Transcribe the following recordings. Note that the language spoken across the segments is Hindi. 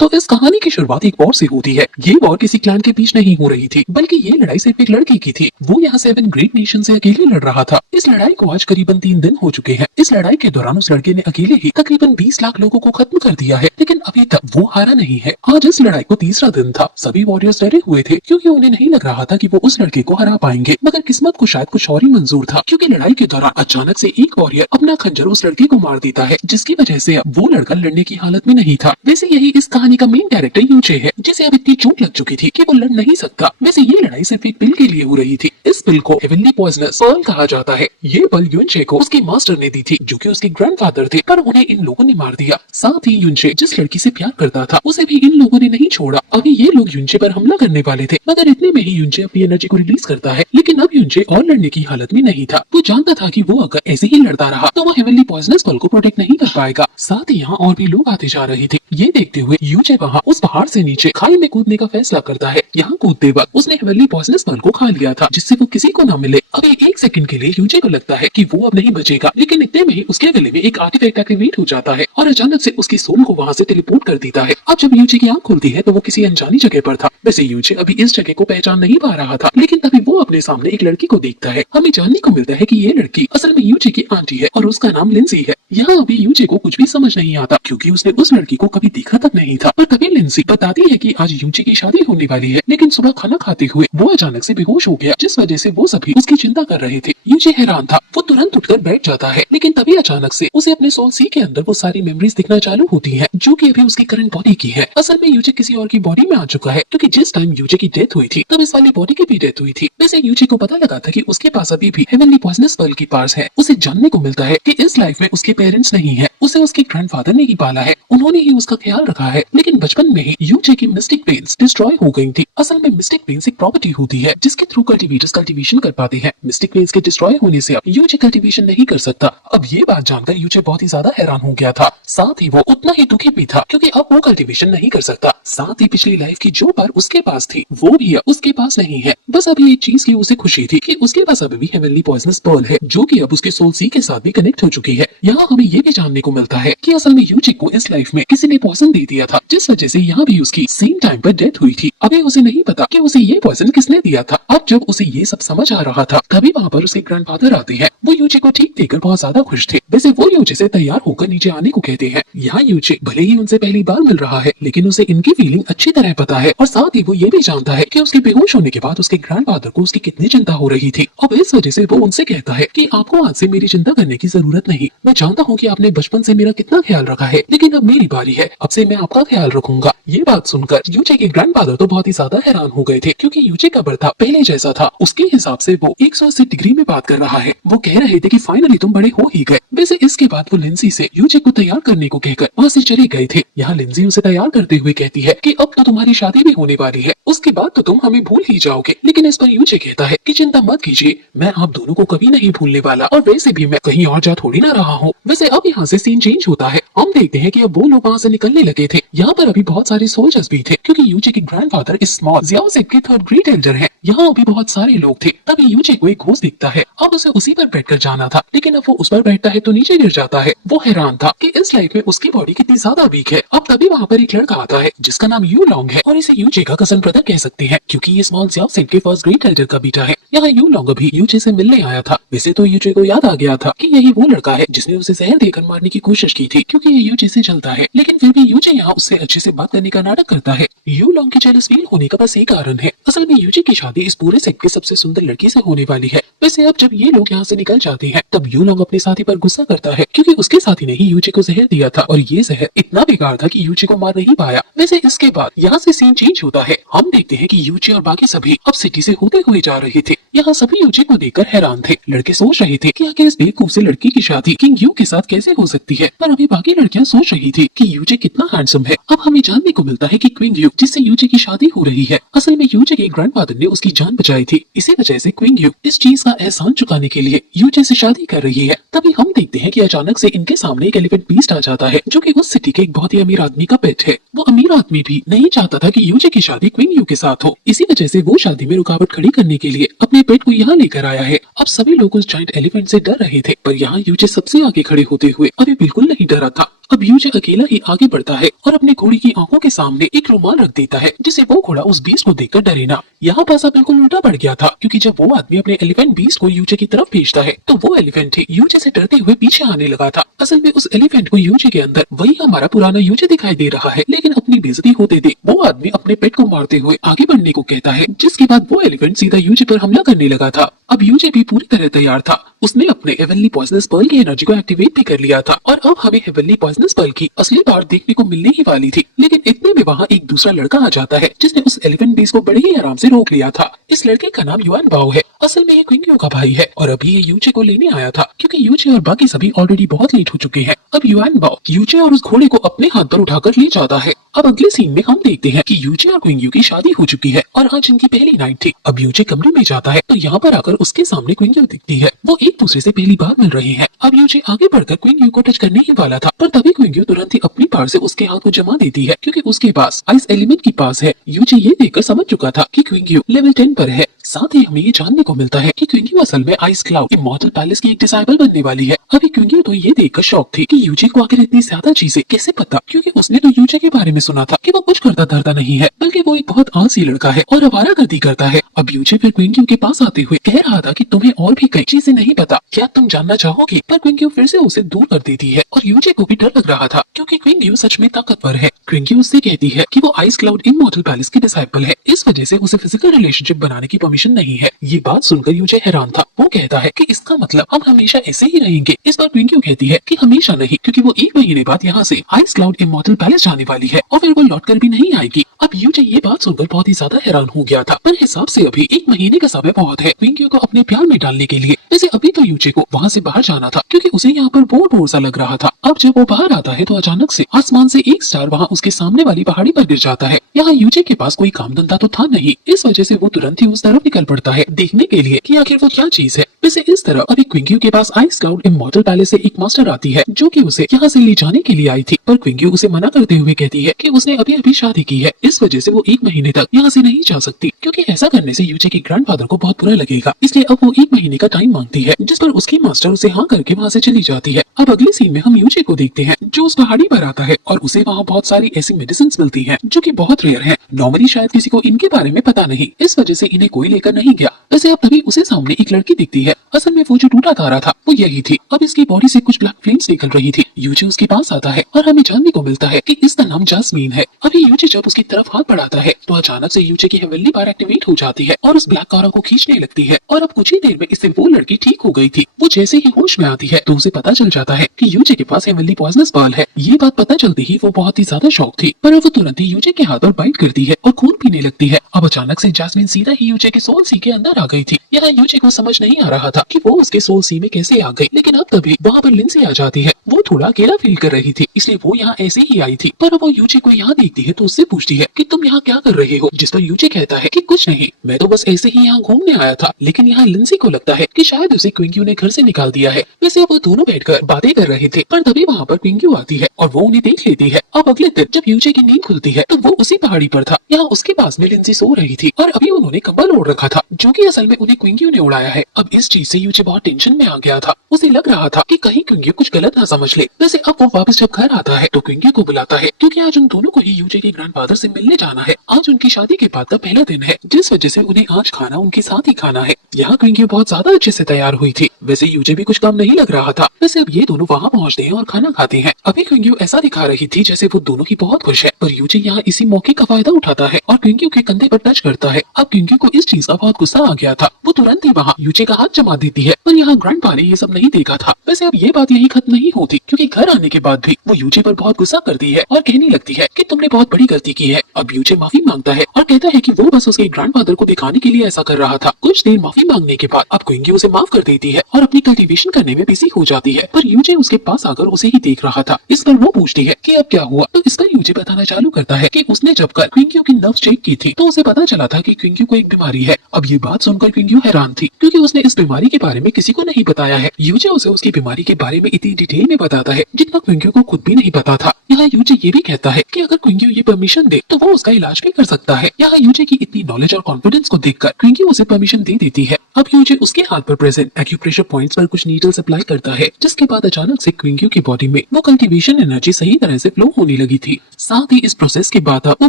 तो इस कहानी की शुरुआत एक वॉर से होती है। ये वॉर किसी क्लैन के बीच नहीं हो रही थी, बल्कि ये लड़ाई सिर्फ एक लड़के की थी। वो यहाँ 7 ग्रेट नेशन से अकेले लड़ रहा था। इस लड़ाई को आज करीबन 3 दिन हो चुके हैं। इस लड़ाई के दौरान उस लड़के ने अकेले ही तकरीबन 20 लाख लोगों को खत्म कर दिया है, लेकिन अभी तक वो हारा नहीं है। आज इस लड़ाई को तीसरा दिन था। सभी वॉरियर्स डरे हुए थे, क्योंकि उन्हें नहीं लग रहा था कि वो उस लड़के को हरा पाएंगे। मगर किस्मत को शायद कुछ और ही मंजूर था, क्योंकि लड़ाई के दौरान अचानक से एक वॉरियर अपना खंजर उस लड़के को मार देता है, जिसकी वजह से अब वो लड़का लड़ने की हालत में नहीं था। वैसे यही इस कहानी का मेन कैरेक्टर यूचे है, जिसे अब इतनी चोट लग चुकी थी कि वो लड़ नहीं सकता। वैसे ये लड़ाई सिर्फ एक पिल के लिए हो रही थी। इस पिल को हेवनली पॉइजनस पर्ल कहा जाता है। ये पिल यूनचे को उसके मास्टर ने दी थी, जो कि उसके ग्रैंडफादर थे, पर उन्हें इन लोगों ने मार दिया। साथ ही यूनचे जिस लड़की से प्यार करता था, उसे भी इन लोगों ने नहीं छोड़ा। अभी ये लोग यूनचे पर हमला करने वाले थे, मगर इतने में ही यूनचे अपनी एनर्जी को रिलीज करता है। लेकिन अब यूनचे और लड़ने की हालत में नहीं था। वो जानता था कि वो अगर ऐसे ही लड़ता रहा तो वो हेवनली पॉइजनस पर्ल को प्रोटेक्ट नहीं कर पाएगा। साथ ही यहाँ और भी लोग आते जा रहे थे। ये देखते हुए यूचे वहाँ उस पहाड़ से नीचे खाई में कूदने का फैसला करता है। यहाँ कूदते वक्त उसने हेवनली पॉइजनस पर्ल को खा लिया था, जिससे वो किसी को न मिले। अभी एक सेकंड के लिए यूचे को लगता है कि वो अब नहीं बचेगा, लेकिन इतने में ही उसके गले में एक आर्टिफैक्ट एक्टिवेट हो जाता है और अचानक से उसकी सोल को वहाँ से टेलीपोर्ट कर देता है। अब जब यूचे की आंख खुलती है तो वो किसी अनजानी जगह पर था। वैसे यूचे अभी इस जगह को पहचान नहीं पा रहा था, लेकिन तभी वो अपने सामने एक लड़की को देखता है। हमें जानने को मिलता है कि ये लड़की असल में यूचे की आंटी है और उसका नाम लिंसी है। यहाँ अभी यूचे को कुछ भी समझ नहीं आता, क्योंकि उसने उस लड़की को कभी देखा तक नहीं था। और तभी लिंसी बताती है कि आज यूचे की शादी होने वाली है, लेकिन सुबह खाना खाते हुए वो अचानक से बेहोश हो गया, जिस वजह से वो सभी उसकी चिंता कर रहे थे। यूचे हैरान था। वो तुरंत उठकर बैठ जाता है, लेकिन तभी अचानक से उसे अपने सोल सी के अंदर वो सारी मेमोरीज दिखना चालू होती हैं, जो कि अभी उसकी करंट बॉडी की है। असल में यूचे किसी और की बॉडी में आ चुका है, क्योंकि जिस टाइम यूचे की डेथ हुई थी तब इस वाली बॉडी की भी डेथ हुई थी। वैसे यूचे को पता लगा था कि उसके पास अभी भी हेवनली पॉइजनस पर्ल की पार्ट्स है। उसे जानने को मिलता है कि इस लाइफ में उसके पेरेंट्स नहीं है, उसे उसके ग्रैंडफादर ने ही पाला है। उन्होंने ही उसका ख्याल रखा है, लेकिन बचपन में ही यूचे की मिस्टिक पेन्स डिस्ट्रॉय हो गई थी। असल में मिस्टिक पेन्स एक प्रॉपर्टी होती है, जिसके थ्रू कल्टीवेटर्स कल्टीवेशन कर पाते हैं। मिस्टिक पेन्स के डिस्ट्रॉय होने से अब यूचे कल्टीवेशन नहीं कर सकता। अब ये बात जानकर यूचे बहुत ही ज्यादा हैरान हो गया था। साथ ही वो उतना ही दुखी भी था, क्योंकि अब वो कल्टीवेशन नहीं कर सकता। साथ ही पिछली लाइफ की जो पार उसके पास थी, वो भी अब उसके पास नहीं है। बस अभी एक चीज की उसे खुशी थी कि उसके पास अभी भी हेवनली पॉइजनस पर्ल है, जो कि अब उसके सोल सी के साथ भी कनेक्ट हो चुकी है। यहाँ हमें ये भी जानने को मिलता है कि असल में यूचे को इस लाइफ में किसी ने पॉइजन दे दिया था, जिस वजह से यहाँ भी उसकी सेम टाइम पर डेथ हुई थी। अभी उसे नहीं पता कि उसे ये पॉइजन किसने दिया था। अब जब उसे ये सब समझ आ रहा था, तभी वहाँ पर उसके ग्रैंडफादर आते हैं। वो यूचे को ठीक देखकर बहुत ज्यादा खुश थे। वैसे वो यूचे से तैयार होकर नीचे आने को कहते हैं। यहाँ यूचे भले ही उनसे पहली बार मिल रहा है, लेकिन उसे इनकी फीलिंग अच्छी तरह पता है, और साथ ही वो ये भी जानता है कि उसके बेहोश होने के बाद उसके ग्रैंडफादर को उसकी कितनी चिंता हो रही थी। अब इस वजह से वो उनसे कहता है कि आपको आज से मेरी चिंता करने की जरूरत नहीं। मैं जानता हूँ कि आपने बचपन से मेरा कितना ख्याल रखा है, लेकिन अब मेरी बारी है। अब से मैं आपका ख्याल रखूंगा। ये बात सुनकर यूचे के ग्रैंडफादर तो बहुत ही ज्यादा हैरान हो गए थे, क्योंकि यूचे का बर्था पहले जैसा था। उसके हिसाब से वो 180 डिग्री में बात कर रहा है। वो कह रहे थे कि फाइनली तुम बड़े हो ही गए। वैसे इसके बाद वो लिंसी से यूचे को तैयार करने को कहकर वहाँ से चले गए थे। यहाँ लिंसी उसे तैयार करते हुए कहती है कि अब तो तुम्हारी शादी भी होने वाली है, उसके बाद तो तुम हमें भूल ही जाओगे। लेकिन इस पर यूचे कहता है कि चिंता मत कीजिए, मैं आप दोनों को कभी नहीं भूलने वाला, और वैसे भी मैं कहीं और जा थोड़ी ना रहा हूँ। वैसे अब यहाँ से सीन चेंज होता है। हम देखते हैं कि अब वो लोग वहाँ से निकलने लगे थे। यहाँ पर अभी बहुत सारे सोल्जर्स भी थे, क्योंकि यूचे के ग्रैंडफादर इस स्मॉल जियाओ सेट के थर्ड ग्रेट एल्डर हैं। यहाँ अभी बहुत सारे लोग थे। तभी यूचे को एक घोस्ट दिखता है। अब उसे उसी पर बैठकर जाना था, लेकिन अब वो उस पर बैठता है तो नीचे गिर जाता है। वो हैरान था कि इस लाइफ में उसकी बॉडी कितनी ज्यादा वीक है। अब तभी वहाँ पर एक लड़का आता है, जिसका नाम यू लॉन्ग है, और इसे यूचे का कजन ब्रदर कह सकते हैं, क्योंकि ये स्मॉल जियाओ सेट के फर्स्ट ग्रेट एल्डर का बेटा है। यहाँ यू लॉन्ग अभी यूचे से मिलने आया था। वैसे तो यूचे को याद आ गया था कि यही वो लड़का है जिसने उसे जहर देकर मारने की कोशिश की थी, क्योंकि ये यूचे से चलता है। लेकिन फिर भी यूचे यहाँ उससे अच्छे से बात करने का नाटक करता है। यू लॉन्ग के जेलस फील होने का बस एक कारण है। असल में यूचे की शादी इस पूरे सेट के सबसे सुंदर लड़की से होने वाली है। वैसे अब जब ये लोग यहाँ से निकल जाते हैं, तब यू लॉन्ग अपने साथी पर गुस्सा करता है, क्योंकि उसके साथी ने ही यूचे को जहर दिया था, और ये जहर इतना बेकार था कि यूचे को मार नहीं पाया। वैसे इसके बाद यहाँ से सीन चेंज होता है। हम देखते हैं कि यूचे और बाकी सभी अब सिटी से होते हुए जा रहे थे। यहाँ सभी यूचे को देखकर हैरान थे। लड़के सोच रहे थे कि आखिर इस बेवकूफ से लड़की की शादी किंग यू के साथ कैसे हो सकती है, पर अभी बाकी लड़कियां सोच रही थी कि यूचे कितना हैंडसम है। अब हमें जानने को मिलता है कि क्वीन यू जिससे यूचे की शादी हो रही है, असल में यूचे के ग्रैंडफादर ने उसकी जान बचाई थी। इसी वजह से क्वीन यू इस चीज का एहसान चुकाने के लिए यूचे से शादी कर रही है। तभी हम देखते हैं कि अचानक से इनके सामने एक एलिफेंट बीस्ट आ जाता है, जो कि उस सिटी के एक बहुत ही अमीर आदमी का पेट है। वो अमीर आदमी भी नहीं चाहता था कि यूचे की शादी क्वीन यू के साथ हो। इसी वजह से वो शादी में रुकावट खड़ी करने के लिए अपने पेट को यहाँ लेकर आया है। अब सभी लोग उस जायंट एलिफेंट से डर रहे थे, पर यहाँ यूचे सबसे आगे खड़े होते हुए अभी बिल्कुल नहीं डरा था। अब यूजे अकेला ही आगे बढ़ता है और अपने घोड़ी की आंखों के सामने एक रुमाल रख देता है, जिससे वो घोड़ा उस बीस्ट को देखकर डरे ना। यहाँ पासा बिल्कुल उल्टा पड़ गया था, क्योंकि जब वो आदमी अपने एलिफेंट बीस्ट को यूजे की तरफ भेजता है तो वो एलिफेंट ही यूजे से डरते हुए पीछे आने लगा था। असल में उस एलिफेंट को यूजे के अंदर वही हमारा पुराना यूजे दिखाई दे रहा है, लेकिन अपनी बेइज्जती होते देख वो आदमी अपने पेट को मारते हुए आगे बढ़ने को कहता है, जिसके बाद वो एलिफेंट सीधा यूजे पर हमला करने लगा था। अब यूजे भी पूरी तरह तैयार था। उसने अपने हेवनली पॉइजनस पर्ल की एनर्जी को एक्टिवेट भी कर लिया था और अब हमें हेवनली पॉइजनस पर्ल की असली पावर देखने को मिलने ही वाली थी। लेकिन इतने में वहाँ एक दूसरा लड़का आ जाता है, जिसने उस एलिफेंट बीस्ट को बड़े ही आराम से रोक लिया था। इस लड़के का नाम युआन बाओ है। असल में ये क्विंगियो का भाई है और अभी ये यूचे को लेने आया था, क्योंकि यूचे और बाकी सभी ऑलरेडी बहुत लेट हो चुके हैं। अब युआन बाओ यूचे और उस घोड़े को अपने हाथ पर उठाकर ले जाता है। अब अगले सीन में हम देखते हैं कि यूचे और क्विंगियो की शादी हो चुकी है और आज इनकी पहली नाइट थी। अब यूचे कमरे में जाता है तो यहाँ पर आकर उसके सामने क्विंगियो दिखती है। वो एक दूसरे से पहली बार मिल रहे हैं। अब यूचे आगे बढ़कर क्विंगियो को टच करने ही वाला था, पर तभी क्विंगियो तुरंत ही अपनी पावर से उसके हाथ को जमा देती है, क्योंकि उसके पास आइस एलिमेंट की पास है। यूचे ये देखकर समझ चुका था कि क्विंगियो लेवल 10 पर है। साथ ही हमें ये जानने को मिलता है कि क्विंगियो असल में आइस क्लाउड इमॉर्टल पैलेस की एक डिसाइबल बनने वाली है। अभी क्विंगियो तो ये देखकर शॉक थी कि यूचे को आखिर इतनी ज्यादा चीजें कैसे पता, क्योंकि उसने तो यूचे के बारे में सुना था कि वो कुछ करता धरता नहीं है, बल्कि वो एक बहुत आलसी लड़का है और आवारागर्दी करता है। अब यूचे फिर क्विंगियो के पास आते हुए कह रहा था कि तुम्हें और भी कई चीजें नहीं पता, क्या तुम जानना चाहोगे? पर क्विंगियो फिर से उसे दूर कर देती है और यूचे को भी डर लग रहा था, क्योंकि क्विंगियो सच में ताकतवर है। क्विंगियो उससे कहती है कि वो आइस क्लाउड इमॉर्टल पैलेस की डिसाइपल है, इस वजह से उसे फिजिकल रिलेशनशिप बनाने की परमिशन नहीं है। ये बात सुनकर यूचे हैरान था। वो कहता है कि इसका मतलब हम हमेशा ऐसे ही रहेंगे। इस पर क्विंगियो कहती है कि हमेशा नहीं, क्योंकि वो 1 महीने बाद यहाँ से आइस क्लाउड इमॉर्टल पैलेस जाने वाली है और फिर वो लौटकर भी नहीं आएगी। अब यूचे ये बात सुनकर बहुत ही ज्यादा हैरान हो गया था, पर हिसाब से अभी 1 महीने का समय बहुत है क्विंगियो को अपने प्यार में डालने के लिए। वैसे अभी तो यूचे को वहाँ से बाहर जाना था, क्योंकि उसे यहाँ पर बोर बोर सा लग रहा था। अब जब वो बाहर आता है तो अचानक से आसमान से एक स्टार वहाँ उसके सामने वाली पहाड़ी पर गिर जाता है। यहाँ यूचे के पास कोई काम धंधा तो था नहीं, इस वजह से वो तुरंत ही उस तरफ निकल पड़ता है देखने के लिए कि आखिर वो क्या चीज है। वैसे इस तरह अभी क्विंगियो के पास आइस क्लाउड इमॉर्टल पैलेस से एक मास्टर आती है, जो कि उसे यहाँ से ले जाने के लिए आई थी, पर क्विंगियो उसे मना करते हुए कहती है कि उसने अभी अभी शादी की है, इस वजह से वो 1 महीने तक यहाँ से नहीं जा सकती, क्योंकि ऐसा करने से यूचे के ग्रैंडफादर को बहुत बुरा लगेगा। इसलिए अब वो 1 महीने का टाइम मांगती है, जिस पर उसकी मास्टर उसे हाँ करके वहाँ से चली जाती है। अब अगले सीन में हम यूचे को देखते हैं, जो उस पहाड़ी पर आता है और उसे वहाँ बहुत सारी ऐसी मेडिसिन मिलती है जो की बहुत रेयर है। नॉर्मली शायद किसी को इनके बारे में पता नहीं, इस वजह से इन्हें कोई लेकर नहीं गया। वैसे अब तभी उसे सामने एक लड़की दिखती है। असल में वो जो टूटा तारा था वो यही थी। अब इसकी बॉडी से कुछ ब्लैक फ्लेम्स निकल रही थी। यूचे उसके पास आता है और हमें जानने को मिलता है कि इसका नाम जास्मीन है। अभी यूचे जब उसकी तरफ हाथ बढ़ाता है तो अचानक से यूचे की हेवनली पावर एक्टिवेट हो जाती है और उस ब्लैक कारा को खींचने लगती है। और अब कुछ ही देर में इससे वो लड़की ठीक हो गई थी। वो जैसे ही होश में आती है तो उसे पता चल जाता है कि यूचे के पास हेवनली पॉइजनस पर्ल है। ये बात पता चलते ही वो बहुत ही ज्यादा शॉक थी, पर वो तुरंत ही यूचे के हाथ पर बाइट करती है और खून पीने लगती है। अब अचानक से जास्मीन सीधा ही यूचे के सोल सी के अंदर आ गई थी। यहाँ यूचे को समझ नहीं आ रहा था कि वो उसके सोल सी में कैसे आ गई, लेकिन अब तभी वहाँ पर लिंसी आ जाती है। वो थोड़ा अकेला फील कर रही थी, इसलिए वो यहाँ ऐसे ही आई थी। पर वो यूचे को यहाँ देखती है तो उससे पूछती है कि तुम यहाँ क्या कर रहे हो, जिस पर यूचे कहता है कि कुछ नहीं, मैं तो बस ऐसे ही यहाँ घूमने आया था। लेकिन यहाँ लिंसी को लगता है कि शायद उसे क्विंगियो ने घर से निकाल दिया है। वैसे वो दोनों बैठकर बातें कर रहे थे, पर तभी वहाँ पर क्विंगियो आती है और वो उन्हें देख लेती है। अब अगले दिन जब यूचे की नींद खुलती है तो वो उसी पहाड़ी पर था। यहाँ उसके पास में लिंसी सो रही थी और अभी उन्होंने कंबल ओढ़ रखा था, जो कि असल में उन्हें क्विंगियो ने उड़ाया है। अब इस चीज से यूचे बहुत टेंशन में आ गया था। उसे लग रहा था कि कहीं क्विंगियो कुछ गलत ना समझ ले। वैसे अब वो वापस जब घर आता है तो क्विंगियो को बुलाता है, क्योंकि आज उन दोनों को ही यूचे के ग्रैंडफादर से मिलने जाना है। आज उनकी शादी के बाद का पहला दिन है, जिस वजह से उन्हें आज खाना उनके साथ ही खाना है। यहाँ क्विंगियो बहुत ज्यादा अच्छे से तैयार हुई थी। वैसे यूचे भी कुछ कम नहीं लग रहा था। वैसे अब ये दोनों वहाँ पहुँचते हैं और खाना खाते हैं। अभी क्विंगियो ऐसा दिखा रही थी जैसे वो दोनों ही बहुत खुश है, पर यूचे यहाँ इसी मौके का फायदा उठाता है और क्विंगियो के कंधे पर टच करता है। अब क्विंगियो को इस चीज का बहुत गुस्सा आ गया था। वो तुरंत ही वहाँ यूचे का हाथ जमा देती है, पर यहाँ ग्रैंडपा ने ये सब नहीं देखा था। वैसे अब ये बात यही खत्म नहीं होती, क्योंकि घर आने के बाद भी वो यूचे पर बहुत गुस्सा करती है और कहने लगती है कि तुमने बहुत बड़ी गलती की है। अब यूचे माफी मांगता है और कहता है कि वो बस उसके ग्रैंडफादर को दिखाने के लिए ऐसा कर रहा था। कुछ देर माफी मांगने के बाद अब क्विंगियो उसे माफ कर देती है और अपनी कल्टीवेशन करने में बिजी हो जाती है। पर यूचे उसके पास आकर उसे ही देख रहा था। इस पर वो पूछती है कि अब क्या हुआ, तो इस पर यूचे बताना चालू करता है कि उसने जब कर क्विंक्यू की नर्व चेक की थी तो उसे पता चला था कि क्विंक्यू को एक बीमारी है। अब ये बात सुनकर क्विंक्यू हैरान थी क्योंकि उसने इस बीमारी के बारे में किसी को नहीं बताया है। यूजे उसे उसकी बीमारी के बारे में इतनी डिटेल में बताता है जितना क्विंक्यू को खुद भी नहीं पता था। यहाँ यूजे ये भी कहता है कि अगर क्विंक्यू ये परमिशन दे तो वो उसका इलाज भी कर सकता है। यहाँ यूजे की इतनी नॉलेज और कॉन्फिडेंस को देखकर क्विंक्यू उसे परमिशन दे देती है। अब यूजे उसके हाथ पर प्रेजेंट एक्यूप्रेशर पॉइंट्स पर कुछ नीडल्स अप्लाई करता है, जिसके बाद अचानक से क्विंक्यू की बॉडी में वो कल्टीवेशन एनर्जी सही तरह से फ्लो होने लगी थी। साथ ही इस प्रोसेस के बाद वो